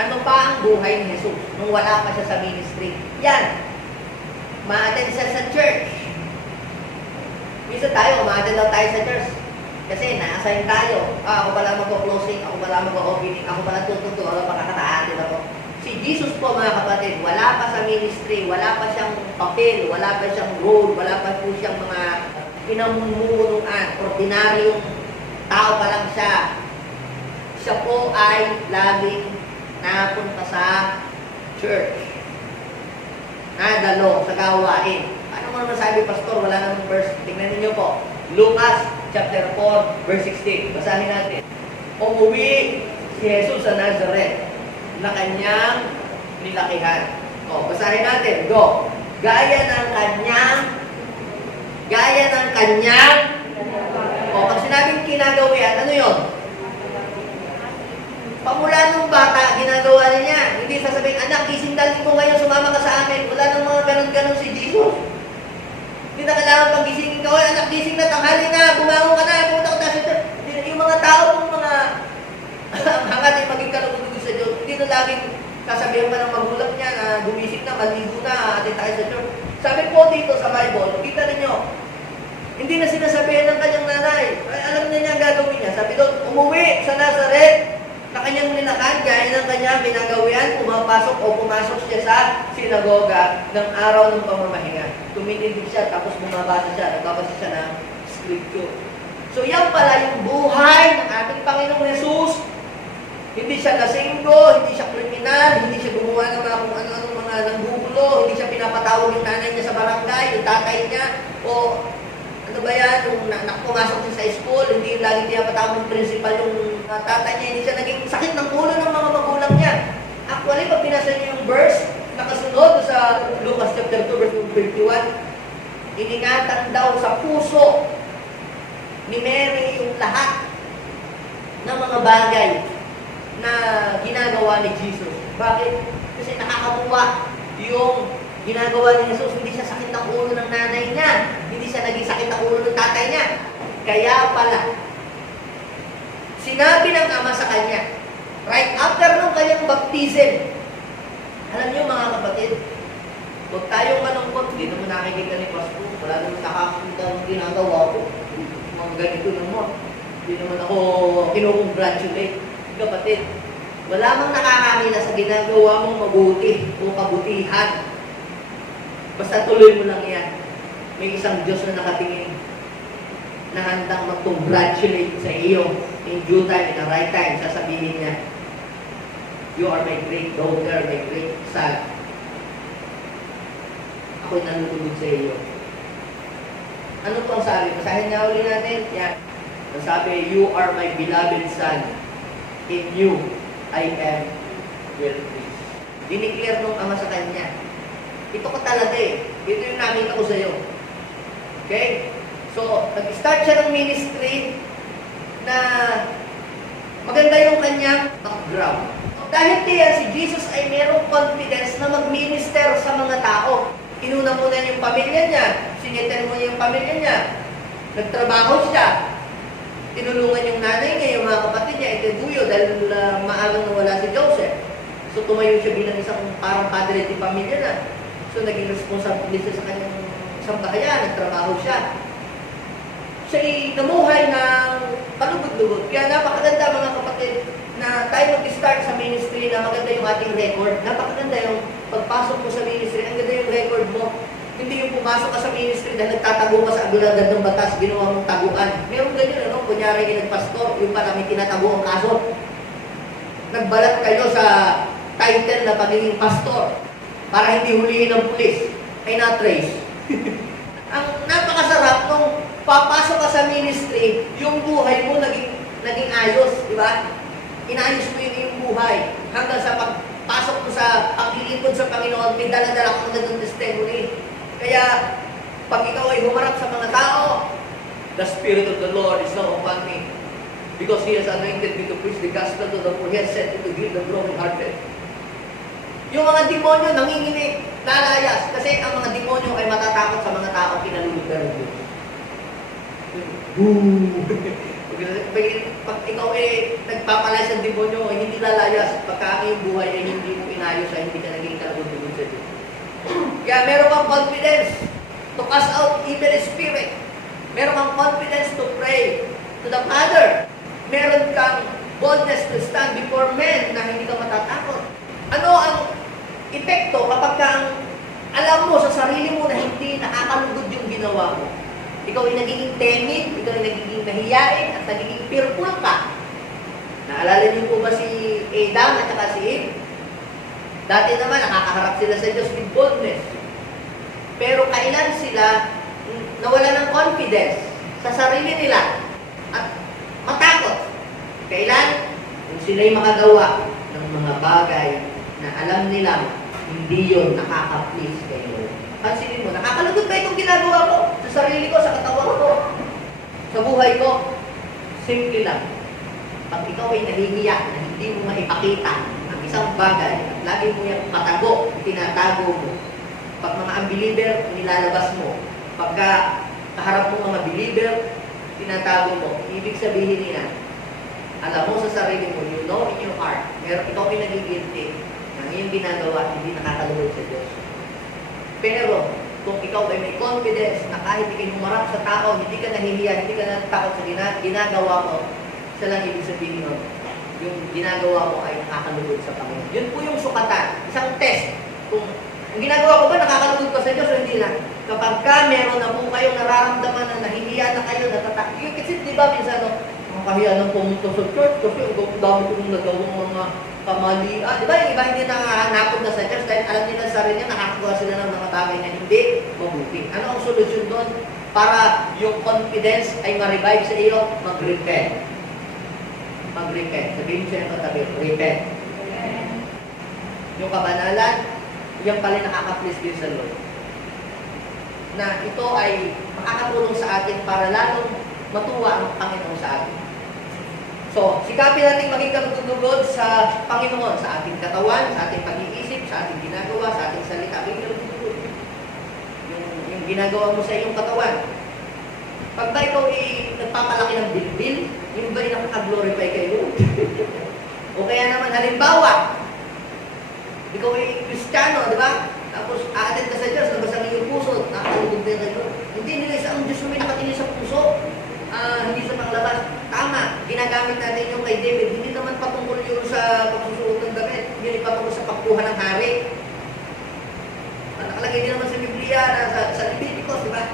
ano pa ang buhay ni Jesus nung wala pa siya sa ministry? Yan, ma-attend siya sa church. Minsan tayo, ma-attend daw tayo sa church. Kasi na-assign tayo. Ako pala mag-closing, ako pala mag-opening, ako pala tututo, ako pakakataatin ako. Si Jesus po mga kapatid, wala pa sa ministry, wala pa siyang papel, wala pa siyang role, wala pa po siyang mga pinamumunuan, ordinaryong tao pa lang siya. Siya po ay laging napunta sa church. Nadalo sa gawain. Ano mo naman sabi, Pastor? Wala namang verse. Tingnan niyo po. Lucas chapter 4, verse 16. Basahin natin. Umuwi si Jesus sa Nazareth na kanyang nilakihan. Basahin natin. Go. Gaya ng kanyang pag sinabing kinagawian, ano yun? Pamula nung bata, ginagawa niya. Hindi sasabihin, anak, gising dali ko ngayon, sumama ka sa amin. Wala nang mga ganon-ganon si Jesus. Hindi na kailangan pang gisingin ka, anak, gising na, tanghali na, bumangon ka na, pumunta ka tayo. Yung mga tao, yung mga hangat ay maging kalugod sa Diyos, hindi na laging sasabihin pa ng magulang niya na gumising na, maligo na, atin tayo sa church. Sabi po dito sa Bible, kita ninyo, hindi na sinasabihin ng kanyang nanay. Ay, alam na niya ang gagawin niya. Sabi doon, umuwi sa Nazareth, na kanyang nilakad, gaya ng kanyang pinagawian, pumasok siya sa sinagoga ng araw ng pamamahinga. Tumitindig siya, tapos bumabasa siya, nagbabasa siya ng scripture. So yan pala yung buhay ng ating Panginoong Jesus. Hindi siya lasinggo, hindi siya kriminal, hindi siya gumawa ng mga kung ano-anong mga nanggugulo, hindi siya pinapatawag yung nanay niya sa barangay, yung tatay niya, o ano ba yan, yung pumasok siya sa school, hindi yung lagi pinapatawag ng principal yung tatay niya, hindi siya naging sakit ng ulo ng mga magulang niya. Actually, pag pinasa niyo yung verse, nakasunod sa Lucas chapter 2, verse 51, iningatan daw sa puso ni Mary yung lahat ng mga bagay na ginagawa ni Jesus. Bakit? Kasi nakakabuwa yung ginagawa ni Jesus. Hindi siya sakit ng ulo ng nanay niya. Hindi siya naging sakit ng ulo ng tatay niya. Kaya pala, si Sinabi ng Ama sa kanya, right after ng kanyang baptism. Alam niyo mga kapatid, huwag tayong malungkot. Hindi naman nakikita ni Pastor. Wala naman nakakita ng ginagawa ko. Mga ganito naman. Hindi naman ako kinukongratulate. Kapatid, wala mang nakakakita sa ginagawa mong mabuti o kabutihan. Basta tuloy mo lang yan. May isang Diyos na nakatingin na handang mag-congratulate sa iyo in due time, in the right time. Sasabihin niya, you are my great daughter, my great son. Ako'y nalulugod sa iyo. Ano po ang sabi? Basahin niya uli natin. Yan. Ang sabi, you are my beloved son. In you, I am well pleased. Diniclare nung Ama sa kanya. Ito ko talaga eh. Ito yung nakita ko sa iyo. Okay? So, nag-start siya ng ministry na maganda yung kanyang background. Dahil diyan, si Jesus ay merong confidence na mag-minister sa mga tao. Inuna mo na yung pamilya niya, sineten mo niya yung pamilya niya, nagtrabaho siya, tinulungan yung nanay niya, yung mga kapatid niya, itinuyo dahil maagang nawala si Joseph. So tumayo siya bilang isang parang padre di pamilya na. So naging responsibility siya sa kanyang isang bahayan, nagtrabaho siya. Siya ay namuhay ng palugod-lugod. Kaya napakaganda mga kapatid, na tayo mag-start sa ministry na maganda yung ating record. Napakaganda yung pagpasok mo sa ministry, ang ganda yung record mo. Hindi yung pumasok ka sa ministry dahil nagtatago ka sa agulagad ng batas, ginawa mong taguan. Meron ganyan, ano? Kunyari yung nagpastor, yung pala may tinatago ang kaso. Nagbalat kayo sa title na pagiging pastor para hindi hulihin ng pulis. Ay na-trace. Ang napakasarap nung papasok ka sa ministry, yung buhay mo naging ayos, di ba? Inayos mo yung iyong buhay hanggang sa pagpasok mo sa paglilingkod sa Panginoon, may dala-dala kang magandang testimony. Kaya, pag ikaw ay humarap sa mga tao, the Spirit of the Lord is now upon me because He has anointed me to preach the gospel to the poor. He has sent me to heal the broken-hearted. Yung mga demonyo nanginginig, lalayas, kasi ang mga demonyo ay matatakot sa mga tao kinalulugar ng Diyos. Pag ikaw ay nagpapalay sa demonyo, ay hindi lalayas. Pagka ang iyong buhay ay hindi mo inayos, ay hindi ka naging kalugod sa Diyos. Kaya meron kang confidence to cast out evil spirit. Meron kang confidence to pray to the Father. Meron kang boldness to stand before men na hindi ka matatakot. Ano ang epekto kapag alam mo sa sarili mo na hindi nakakalugod yung ginawa mo? Ikaw ay nagiging timid, ikaw ay nagiging mahiyain, at nagiging fearful ka. Naalala niyo po ba si Adam at saka si Eve? Dati naman, nakakaharap sila sa Diyos with boldness. Pero kailan sila nawala ng confidence sa sarili nila at matakot? Kailan? Kung sila'y makagawa ng mga bagay na alam nila hindi yun nakaka-please kayo. Pansinin mo, nakakalugod ba itong ginagawa ko? Sa sarili ko, sa katawan ko, sa buhay ko? Simple lang. Pag ikaw ay nahihiya na hindi mo maipakita ang isang bagay at lagi mo yung patago, tinatago mo. Pag mga unbeliever, nilalabas mo. Pagka kaharap mo mga believer, tinatago mo. Ibig sabihin niya, alam mo sa sarili mo, you know in your heart, pero ikaw ay nagigilty ng iyong ginagawa, hindi nakakalugod sa Diyos. Pero, kung ikaw ay may confidence na kahit ikay humarap sa tao, hindi ka nahihiya, hindi ka natakot sa ginagawa mo, isa lang ibig sabihin nun, yung ginagawa mo ay nakakalugod sa Panginoon. Yun po yung sukatan, isang test. Kung ang ginagawa ko ba nakakalugod ka sa Diyos o hindi lang? Kapag meron na po kayong nararamdaman na nahihiya na kayo, natatakot. Kasi di ba minsan, makahiya ng pumunta sa church kasi ang dami kong nagawang mga kamalian. Di ba yung iba hindi nakahanapod na sa Diyos dahil alam nila sa sarili niya, nakakagawa sila ng mga bagay na hindi mabuti. Ano ang solusyon doon? Para yung confidence ay ma-revive sa iyo, mag-repent. Mag-repent. Sabihin siya ng katabi, repent. Yung kabanalan, yan pala nakaka-please din sa Lord. Na ito ay makakatulong sa atin para lalong matuwa ang Panginoon sa atin. So, sikapin natin maging kalugod-lugod sa Panginoon, sa ating katawan, sa ating pag-iisip, sa ating ginagawa, sa ating salita. Maging kalugod-lugod. Yung ginagawa mo sa iyong katawan. Pag ba ikaw nagpapalaki ng bilbil, yun ba yung nakaka-glorify kay Lord? O kaya naman, halimbawa, ikaw ay Kristiyano, di ba? Tapos, aatin ka sa Diyos, nabas ang iyong puso, nakakalugod na kayo. Hindi nila ang Diyos mo may nakatingin sa puso, hindi sa panglabas. Tama, ginagamit natin yung kay David. Hindi naman patungkol yun sa pagsusuot ng damit. Hindi patungkol sa pagkuha ng hari. Nakalagay din naman sa Biblia na sa Leviticus, di ba?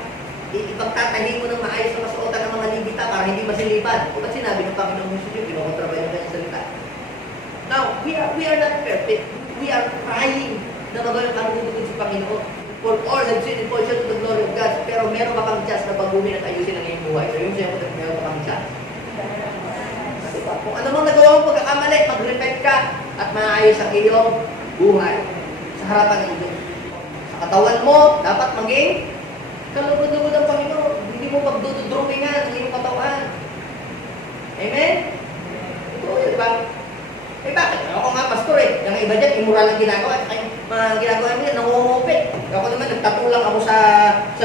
Ipagtatahi mo ng maayos na masuotan ng mga libita para hindi masilipad. O ba't sinabi ng Panginoong Jesus yun? Kinokontrabay ng kanyang salita. Now, we are not perfect. We are trying na magawin ang kalugod sa Panginoon. For all have sinned and fall short of the glory of God. Pero meron ka pang chance na baguhin at ayusin ang iyong buhay. So yung sa'yo, meron ka pang chance. Diba? Kung ano mang nagawa mo pagkakamali, mag-repent ka at maayos ang iyong buhay sa harapan ng Diyos. Sa katawan mo, dapat maging kalugod-lugod ang Panginoon. Hindi mo pagdududrumingan ang iyong katawan. Amen? Ito yun, diba? Eh bakit? Ako nga pastor eh. Yung iba dyan, immoral ang ginagawa. At yung mga ginagawa mo yan, nangungupit. Ako naman, nagtatulang ako sa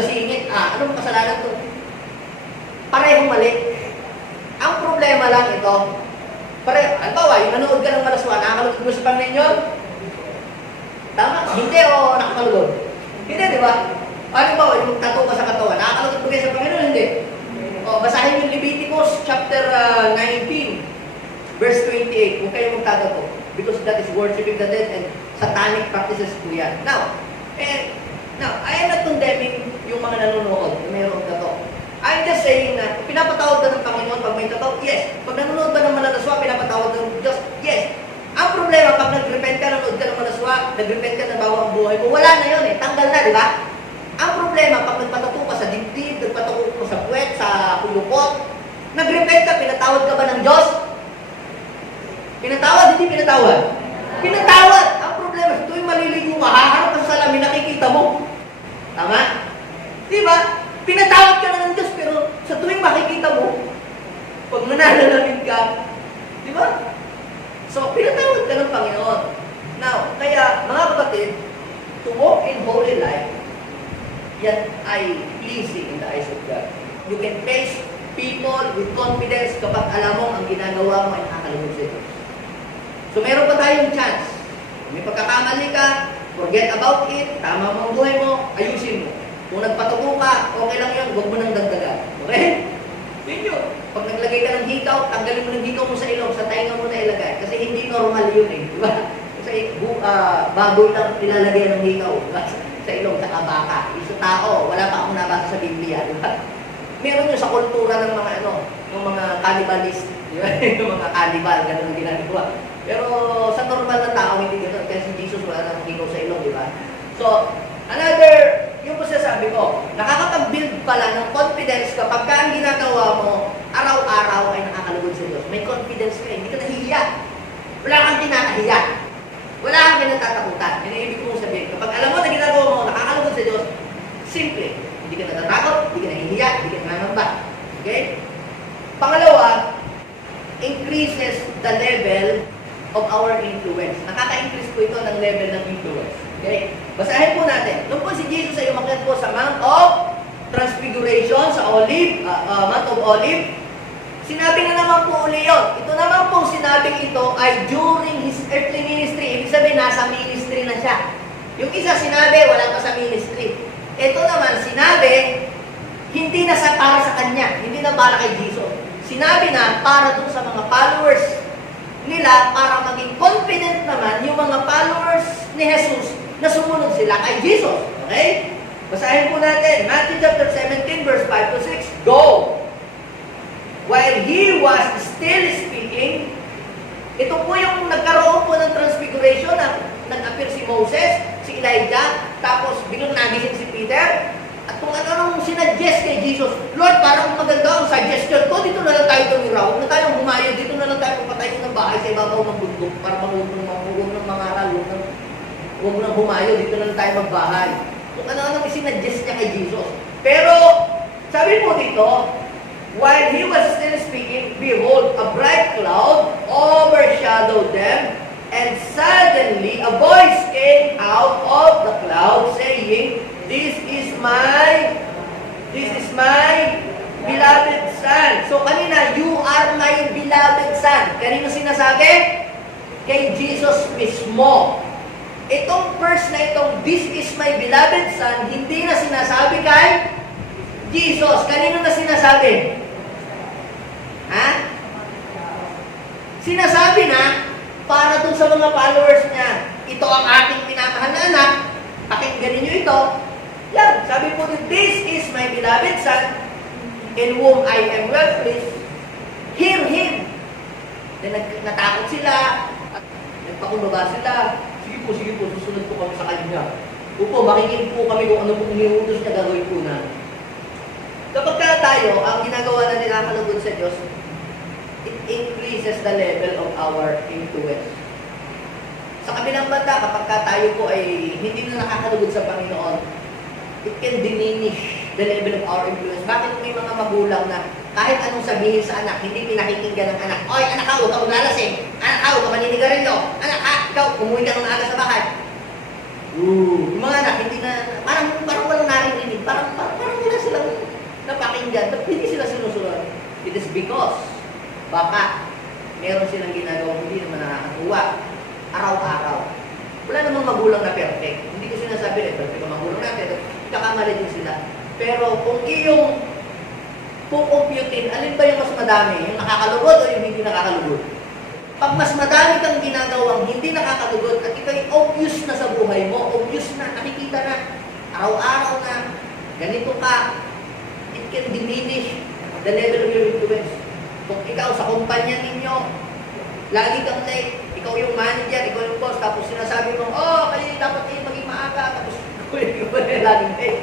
singit. Anong kasalanan to? Parehong mali. Ang problema lang ito, halimbawa, yung nanood ka ng malaswa, nakakalugod mo sa Panginoon? Tama? Hindi o nakakalugod? Hindi, di ba? Halimbawa, yung tattoo ka sa katawan, nakakalugod mo kayo sa Panginoon? Hindi. O, basahin yung Leviticus chapter 19. Verse 28, kung kayo magtatato, because that is worshiping the dead and satanic practices po yan. Now, I am not condemning yung mga nanonood na mayroong tato. I'm just saying na pinapatawad ba ng Panginoon pag may tato? Yes. Pag nanonood ba ng malaswa, pinapatawad ng Diyos? Yes. Ang problema, pag nag-repent ka, nanonood ka ng malaswa, nag-repent ka na bawa ang buhay mo, wala na yun eh. Tanggal na, di ba? Ang problema, pag nagpatato ka sa dibdib, nagpatato ka sa puwet, sa kulupot, nag-repent ka, pinatawad ka ba ng Diyos? Pinatawad, hindi pinatawad? Pinatawad! Ang problema, tuwing maliligo ka, haharap ka sa salamin, nakikita mo. Tama? Di ba? Pinatawad ka na ng Diyos, pero sa tuwing makikita mo, pag nananalamin ka, di ba? So, pinatawad ka ng Panginoon. Now, kaya, mga kapatid, to walk in holy life, yan ay pleasing in the eyes of God. You can face people with confidence kapag alam mo ang ginagawa mo ay nakakalugod sa Diyos. So, meron pa tayong chance. Kung may pagkakamali ka, forget about it, tama mo ang buhay mo, ayusin mo. Kung nagpatuko ka, okay lang yun, huwag mo nang dagdagan. Okay? Yun yun. Pag naglagay ka ng hikaw, tanggalin mo ng hikaw mo sa ilong, sa tainga mo na ilagay. Kasi hindi normal yun eh. Diba? Kasi baboy lang nilalagay ng hikaw. Diba? Sa ilong, sa baka. Sa tao, wala pa akong nabasa sa Biblia. Diba? Meron yun sa kultura ng mga yung mga cannibalist. Diba? Yung mga cannibal, ganun ang ginagawa. Pero sa normal na tao, hindi gano'n. Kasi si Jesus wala nang hikaw sa ilong, di ba? So, yung po sasabi ko, nakakapag-build pala ng confidence kapag ang ginagawa mo, araw-araw ay nakakalugod sa Diyos. May confidence ka, hindi ka nahihiya. Wala kang kinakahiya. Wala kang kinatatakutan. Yan ang ibig kong sabihin. Kapag alam mo na ginagawa mo, nakakalugod sa Diyos, simple. Hindi ka natatakot, hindi ka nahihiya, hindi ka nangangamba. Okay? Pangalawa, increases the level of our influence. Nakaka-increase po ito ng level ng influence. Okay? Basahin po natin. Nung po si Jesus ay umakyat po sa Mount of Transfiguration, sa Mount of Olive, sinabi na naman po uli yun. Ito naman po sinabing ito ay during His earthly ministry. Ibig sabihin, nasa ministry na siya. Yung isa sinabi, wala pa sa ministry. Ito naman sinabi, hindi na para sa Kanya, hindi na para kay Jesus. Sinabi na para dun sa mga followers nila para maging confident naman yung mga followers ni Jesus na sumunod sila kay Jesus. Okay? Basahin po natin. Matthew chapter 17 verse 5 to 6. Go! While he was still speaking, ito po yung nagkaroon po ng transfiguration na nag-appear si Moses, si Elijah, tapos biglang nagising si Peter. At kung ano sinuggest kay Jesus, Lord, parang maganda ang suggestion ko, dito na lang tayo tumira. Huwag na tayong humayo, dito na lang tayo papatayin ng bahay sa ibabaw ng bundok para huwag ng mangaral, huwag nang humayo, dito na lang tayo magbahay. Kung ano isinuggest niya kay Jesus. Pero, sabi po dito, while he was still speaking, behold, a bright cloud overshadowed them, and suddenly a voice came out of the cloud saying, This is my beloved son. So kanina, you are my beloved son. Kanino sinasabi? Kay Jesus mismo. Itong verse na itong, this is my beloved son, hindi na sinasabi kay Jesus. Kanino na sinasabi? Ha? Sinasabi na para dun sa mga followers niya, ito ang ating pinamahal na anak, pakinggan ninyo ito. Yan, sabi po dito, this is my beloved son, in whom I am well pleased. Hear him. Then natakot sila, at nagpakumbaba sila. Sige po, susunod po kami sa kanya. Upo, makikinig po kami kung ano pong iniutos niya, gagawin po na. Kapag tayo, ang ginagawa na nila kalugod sa Diyos, it increases the level of our influence. Sa kabilang banda, kapag tayo po ay hindi na nakakalugod sa Panginoon, it can diminish the level of our influence. Bakit may mga magulang na kahit anong sabihin sa anak, hindi pinakikinggan ng anak, oy, anak ka, huwag ka maglalasing. Anak ka, huwag ka maninigarilyo. Anak ka, ikaw, umuwi ka ng maaga sa bahay. Yung mga anak, hindi na, parang walang narinig. Parang wala silang napakinggan. But hindi sila sinusunod. It is because, baka, meron silang ginagawa, hindi naman nakakatuwa. Araw-araw. Wala namang magulang na perfect. Hindi ko sinasabi na perfect ang magulang natin. Kakamali din sila. Pero kung iyong pukumputin, alin ba yung mas madami? Yung nakakalugod o yung hindi nakakalugod? Pag mas madami kang ginagawang hindi nakakalugod at ikaw'y obvious na sa buhay mo, obvious na, nakikita na, araw-araw na, ganito ka, it can diminish the level of your influence. Kung ikaw sa kumpanya ninyo, lagi kang late, ikaw yung manager, ikaw yung boss, tapos sinasabi mo, oh, kayo dapat kayo maging maaga, tapos ikaw yung laging late.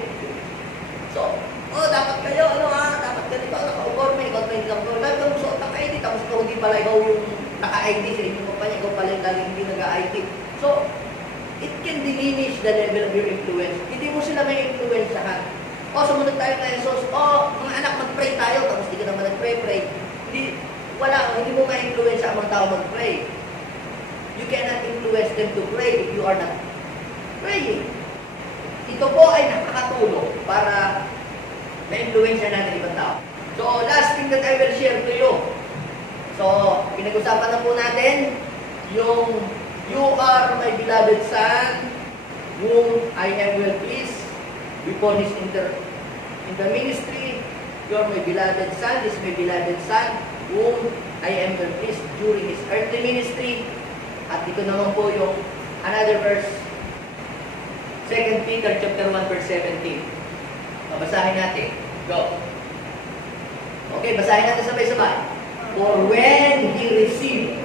So, oh, dapat kayo, dapat ganito, naka-uniforme, ikaw na hindi naka-uniforme, dapat kang suot ng ID, tapos ikaw hindi pala, ikaw yung naka-ID sa inyong kumpanya, ikaw pala yung laging hindi nag-ID. So, it can diminish the level of your influence. Hindi mo sila may influensyahan. O, sumunod tayo kay Jesus, mga anak, mag-pray tayo, tapos hindi ka naman nag-pray. Hindi mo ma-influensya ang mga tao mag-pray. You cannot influence them to pray if you are not praying. Ito po ay nakakatulong para ma-influensya natin ibang tao. So, last thing that I will share to you. So, pinag-usapan na po natin yung you are my beloved son, whom I am well pleased before his in the ministry. You are my beloved son, this is my beloved son, whom I am well pleased during his earthly ministry. At ito naman po yung another verse, 2 Peter chapter 1 verse 17. Babasahin natin. Go. Okay, basahin natin sabay-sabay. For when he received,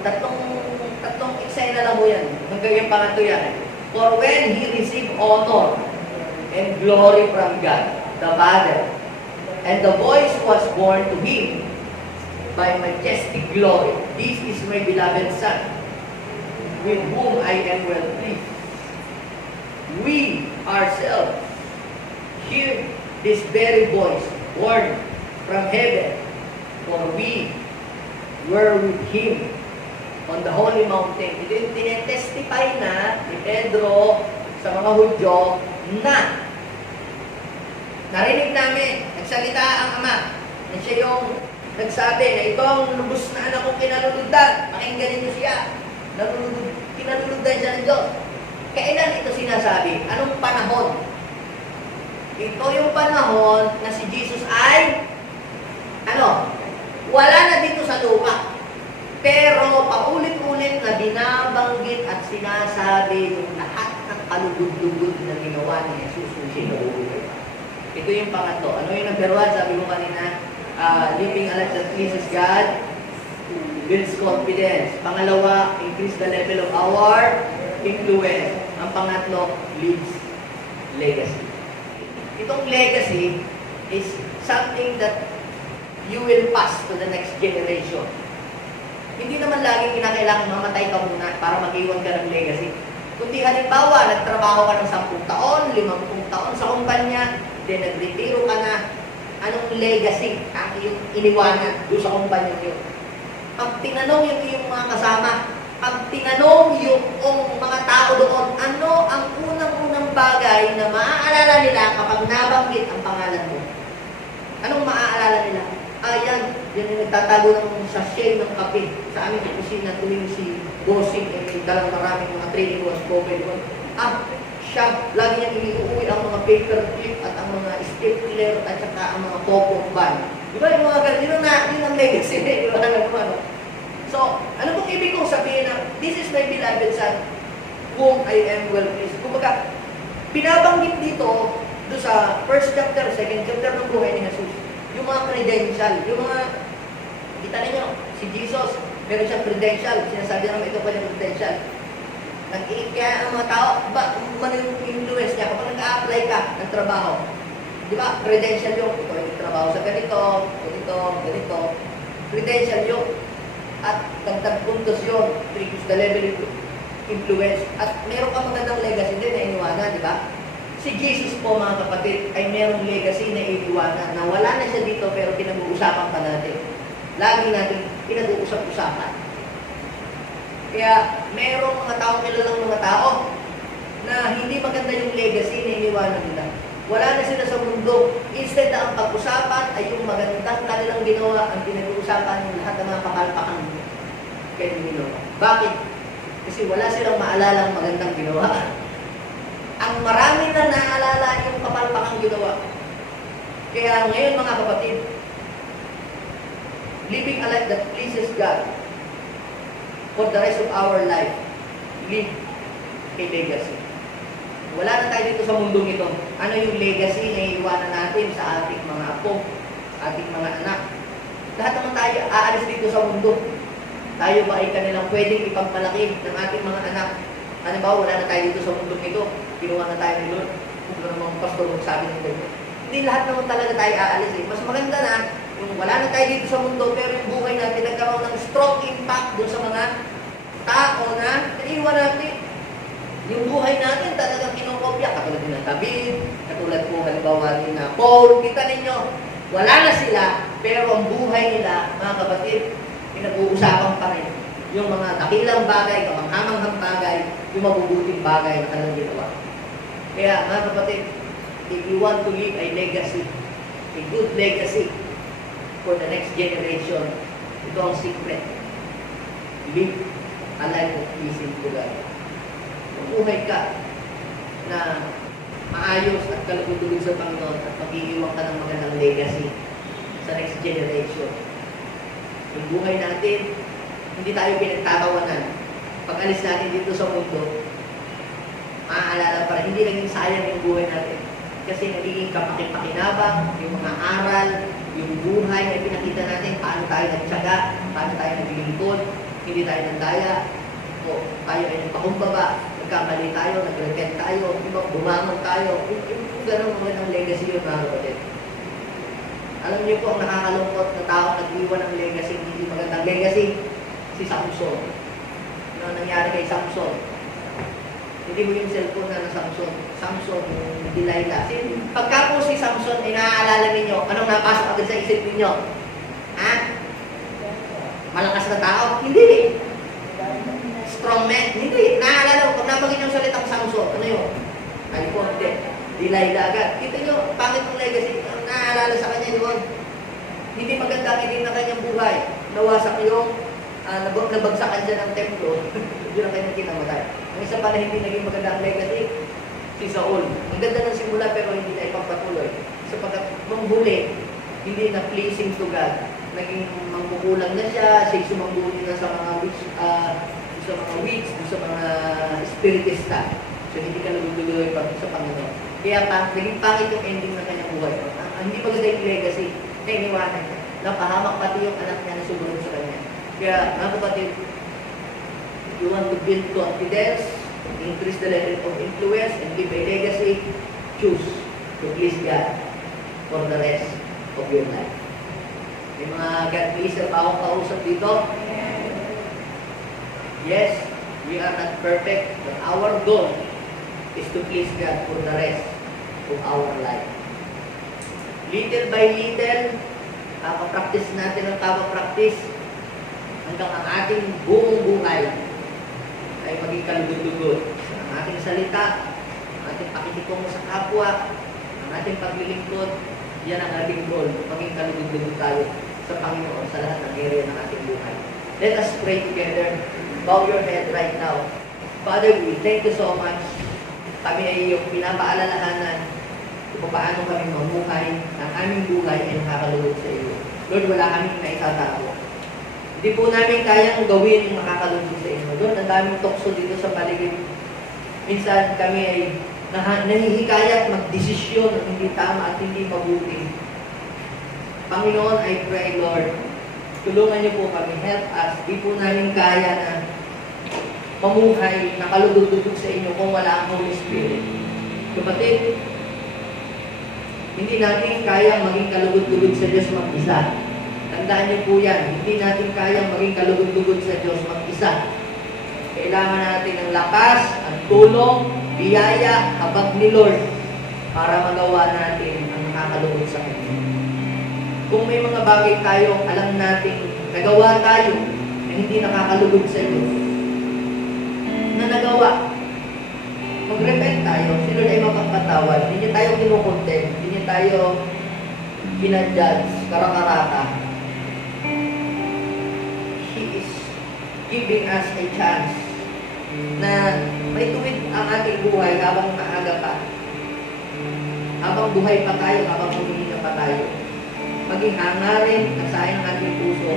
tatlong eksena lang mo yan. Hanggang yung pangatlo yan. For when he received honor and glory from God, the Father, and the voice was born to him by majestic glory. This is my beloved Son, with whom I am well pleased. We ourselves hear this very voice born from heaven, for we were with him on the holy mountain. Ito yung tinetestify na ni Pedro sa mga Hudyo na narinig namin, nagsalita ang Ama, na siya yung nagsabi na itong lubos na anak kong kinalulugdan, pakinggan niyo siya, kinalulugdan siya ng Diyos. Kailan ito sinasabi? Anong panahon? Ito yung panahon na si Jesus ay, wala na dito sa lupa. Pero paulit-ulit na binabanggit at sinasabi yung lahat ng kalugod-lugod na ginawa ni Jesus kung sinubuhay. Ito yung pangatlo. Ano yung number 1? Sabi mo kanina, living a life that pleases God, builds confidence. Pangalawa, increase the level of our influence. Ang pangatlo, leaves legacy. Itong legacy is something that you will pass to the next generation. Hindi naman lagi kinakailangan mamatay ka muna para mag-iwan ka ng legacy. Kundi halimbawa, nagtrabaho ka ng 10 taon, 50 taon sa kumpanya, then nagretiro ka na, anong legacy ang iyong iniwanan doon sa kumpanya niyo? Pag tinanong yung iyong mga kasama, pag tinanong yung mga tao doon, ano ang unang-unang bagay na maaalala nila kapag nabanggit ang pangalan mo? Anong maaalala nila? Yan yung nagtatago ng sachet ng kape sa aming opisina tuwing si bossing may dalang maraming mga training was COVID. Siya, lagi niyang iniuwi ang mga paper clip at ang mga stapler at saka ang mga pop-up band. Di ba yung mga ganun, yun ang legacy na yun, ano? So, ano pong ibig kong sabihin na, this is my beloved son, whom I am well pleased. Kumbaga, pinabanggit dito, doon sa first chapter, second chapter ng buhay ni Jesus, yung mga credential, yung mga, kita ninyo, si Jesus, meron siyang credential, sinasabi naman ito pa yung credential. Kaya ang mga tao, ano yung influence niya kapag nag-a-apply ka ng trabaho? Di ba? Credential yung, ito yung trabaho sa ganito, ganito. Credential yung, at dagdag puntos yun, triggers the level of influence. At meron kang magandang legacy din na iniwanan, di ba? Si Jesus po mga kapatid ay merong legacy na iniwanan na wala na siya dito pero pinag-uusapan pa natin. Lagi natin pinag-uusap-usapan. Kaya merong mga tao, kilalang mga tao na hindi maganda yung legacy na iniwanan nila. Wala na sila sa mundo. Instead na ang pag-usapan ay yung magandang kanilang ginawa, ang pinag-uusapan ng lahat ng mga kapalpakan kay ginawa. Bakit? Kasi wala silang maalalang magandang ginawa. Ang marami na naalala yung kapalpakang ginawa. Kaya ngayon mga kapatid, living a life that pleases God for the rest of our life, live a legacy. Wala na tayo dito sa mundong ito. Ano yung legacy na iiwanan natin sa ating mga apo, ating mga anak? Lahat naman tayo aalis dito sa mundo. Tayo ba ay kanilang pwedeng ipagpalaki ng ating mga anak? Ano ba, wala na tayo dito sa mundong ito. Kinuha na tayo ni Lord. Kung ano mga pastor magsabi ng ganyan. Hindi lahat naman talaga tayo aalis eh. Mas maganda na, yung wala na tayo dito sa mundo, pero yung buhay natin nagkaroon ng strong impact doon sa mga tao na naiwan natin. Yung buhay natin talagang kinokopya, katulad din ng David, katulad po halimbawa ni na Paul, kita ninyo, wala na sila, pero ang buhay nila, mga kapatid, pinag-uusapan pa rin. Yung mga dakilang bagay, kamanghamanghang bagay, yung mabubuting bagay na kanilang ginawa. Kaya mga kapatid, if you want to leave a legacy, a good legacy for the next generation, ito ang secret. Live a life of pleasing to God. Mabuhay ka na maayos at kalugod-lugod sa Panginoon at mag-iiwan ka ng magandang legacy sa next generation. Yung buhay natin, hindi tayo pinagtatawanan. Pag alis natin dito sa mundo, maaalala pa rin, hindi naging sayang yung buhay natin. Kasi nagiging kapakipakinabang, yung mga aral, yung buhay na pinakita natin, paano tayo nagtsaga, paano tayo naglilingkod, hindi tayo nandaya, o tayo ay nagpakumbaba, nagkamali tayo, nag-repent tayo, bumangon tayo. Yung gano'ng magandang legacy yun, mga kapatid. Alam niyo po, ang nakakalungkot na tao nag-iwan ng legacy, hindi magandang legacy, si Samson. Ano nangyari kay Samson? Hindi mo yung cellphone na Samson. Samson, yung Delilah. Pagka po si Samson ay naaalala ninyo, anong napasok agad sa isip ninyo? Ha? Malakas na tao? Hindi. Strong man? Hindi. Naaalala ko, pag napagin yung salitang Samson, ano yun? Ay po, hindi. Delilah agad. Kita nyo, pangit ng legacy. Ang naaalala sa kanya yun, hindi maganda hindi na kanyang buhay. Nawasak yung nabagsakan siya ng templo. Yun ang kanyang kinamatay. Ang isa pa na hindi naging maganda ang legacy, si Saul. Ang ganda ng simula pero hindi na ipagpatuloy. Sapagkat nung huli, hindi na pleasing to God. Naging mangkukulang na siya, siya sumambuli na sa mga witch, sa mga spiritista. So hindi ka naguguloy sa Panginoon. Kaya naging pangit yung ending ng kanyang buhay. Hindi maganda yung legacy na iniwanan niya. Napahamak pati yung anak niya na sumunod sa kanya. Kaya mga kapatid, you want to build confidence, increase the level of influence, and give a legacy, choose to please God for the rest of your life. May mga God pleaser pa akong kausap dito? Yes, we are not perfect, but our goal is to please God for the rest of our life. Little by little, practice natin ang practice hanggang ang ating buong buhay ay maging kalugod-lugod. Ang ating salita, ang ating pakikitungo sa kapwa, ang ating paglilingkod, Yan ang ating goal, maging kalugod-lugod tayo sa Panginoon sa lahat ng area ng ating buhay. Let us pray together. Bow your head right now. Father, we thank you so much. Kami ay iyong pinapaalalahanan kung paano kami mamuhay, ang aming buhay ay nakakalugod sa iyo. Lord, wala kaming naitatawa. Hindi po namin kayang gawin yung makakalugod sa inyo. Lord, ang daming tukso dito sa paligid. Minsan kami ay nahihikayat magdesisyon na hindi tama at hindi mabuti. Panginoon, I pray, Lord, tulungan niyo po kami, help us. Di po namin kaya na mamuhay, nakalugod-lugod sa inyo kung wala ang Holy Spirit. Kapatid, hindi natin kaya maging kalugod-lugod sa Diyos mag-isa. Tandaan niyo po yan, hindi natin kaya maging kalugod-lugod sa Diyos mag-isa. Kailangan natin ng lakas, ang tulong, biyaya, habag ni Lord para magawa natin ang nakakalugod sa Kanya. Kung may mga bagay tayo, alam natin, nagawa tayo na hindi nakakalugod sa iyo, na nagawa, mag-repent tayo, si Lord ay mapagpatawad. Hindi niya tayo kinukontent, hindi niya tayo pinadjudge, karakarata. He is giving us a chance na may tuwid ang ating buhay habang maaga pa. Habang buhay pa tayo, habang humihinga pa tayo. Maging hangarin, nasahin ang ating puso.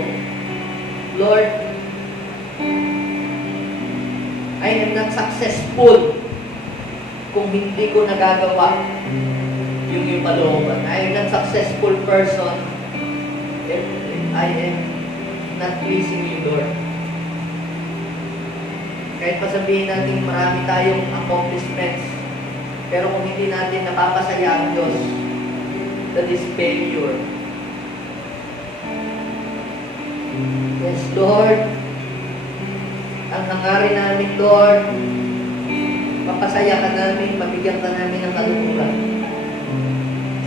Lord, I am not successful kung hindi ko nagagawa yung kalooban. I am not successful person if I am not pleasing you, Lord. Kahit pasabihin natin marami tayong accomplishments, pero kung hindi natin napapasaya ang Diyos, that is failure. Yes, Lord. Ang hangarin namin, Lord, mapasaya ka namin, mabigyan ka namin ng kaluluwa.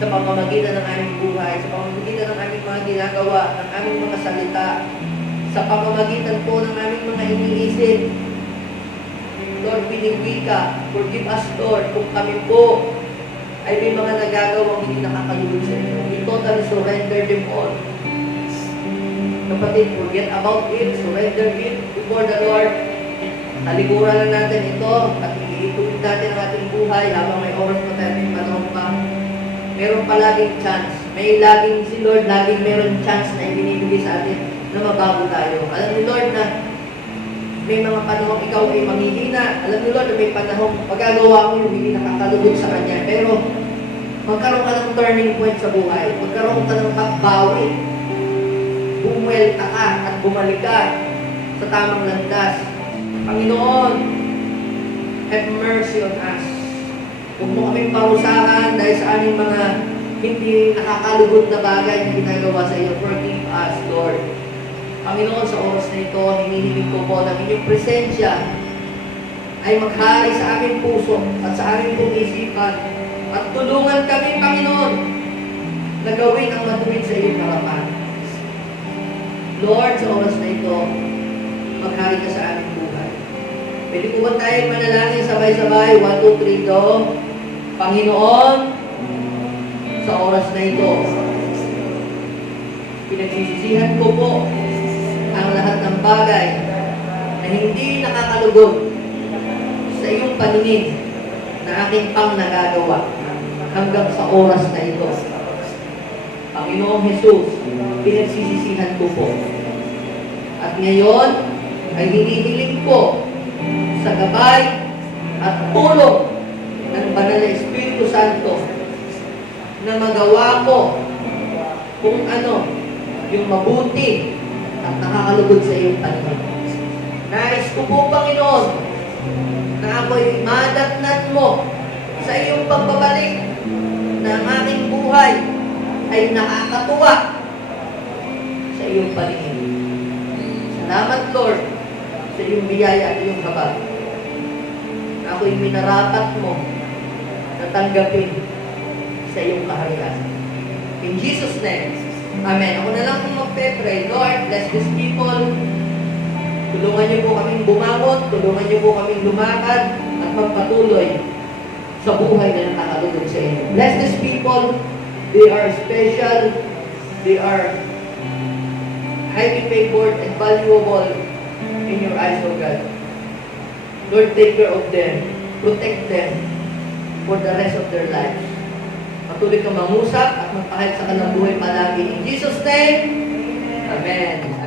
Sa pamamagitan ng aming buhay, sa pamamagitan ng aming mga ginagawa, ng aming mga salita, sa pamamagitan po ng aming mga iniisip. Lord, pinigwi ka. Forgive us, Lord, kung kami po ay may mga nagagawang hindi nakakalugod sa inyo. We totally surrender them all. Kapatid, forget about it, surrender it before the Lord. Talikuran lang natin ito at iituwid natin ang ating buhay habang may oras pa tayo, may panahon pa. Meron pa laging chance. May laging si Lord, laging meron chance na ibinibigay sa atin na mabago tayo. Alam ni Lord na may mga panahon ikaw ay manghihina. Alam ni Lord na may panahon magagawa mo yung hindi nakakalugod sa Kanya. Pero magkaroon ka ng turning point sa buhay. Magkaroon ka ng pagbawi. Bumuelta ka at bumalik ka sa tamang landas. Panginoon, have mercy on us. Huwag mo kaming parusahan dahil sa aming mga hindi nakakalugod na bagay na ginagawa sa iyo. Forgive us, Lord. Panginoon, sa oras na ito, hinihiling ko po ng inyong presensya ay maghari sa aming puso at sa aming pag-isipan at tulungan kami, Panginoon, na gawin ang matuwid sa iyong harapan. Lord, sa oras na ito, maghari ka sa aming buhay. Pwede po ba tayo manalangin sabay-sabay? 1, 2, 3, go. Panginoon, sa oras na ito, pinagsisisihan ko po ang lahat ng bagay na hindi nakakalugod sa iyong paningin na aking pang nagagawa hanggang sa oras na ito. Panginoong Jesus, pinagsisisihan ko po. At ngayon, ay hinihiling ko sa gabay at tulong ng Banal na Espiritu Santo na magawa ko kung ano yung mabuti at nakakalugod sa iyong paningin. Nais ko po, Panginoon, na ako'y madatnan mo sa iyong pagbabalik na ang aking buhay ay nakakatuwa sa iyong paningin. Salamat, Lord, sa iyong biyaya at iyong habag. Ako'y minarapat mo na tanggapin sa iyong kaharian. In Jesus' name, Amen. Ako na lang kung magpe-pray. Lord, bless these people. Tulungan niyo po kaming bumangon, tulungan niyo po kaming lumakad at magpatuloy sa buhay na nakakalugod sa inyo. Bless these people. They are special. They are highly favored and valuable in your eyes, O God. Lord, take care of them. Protect them for the rest of their lives. Patuloy kang mangusap at magpahayag sa kanilang buhay palagi. In Jesus' name, Amen.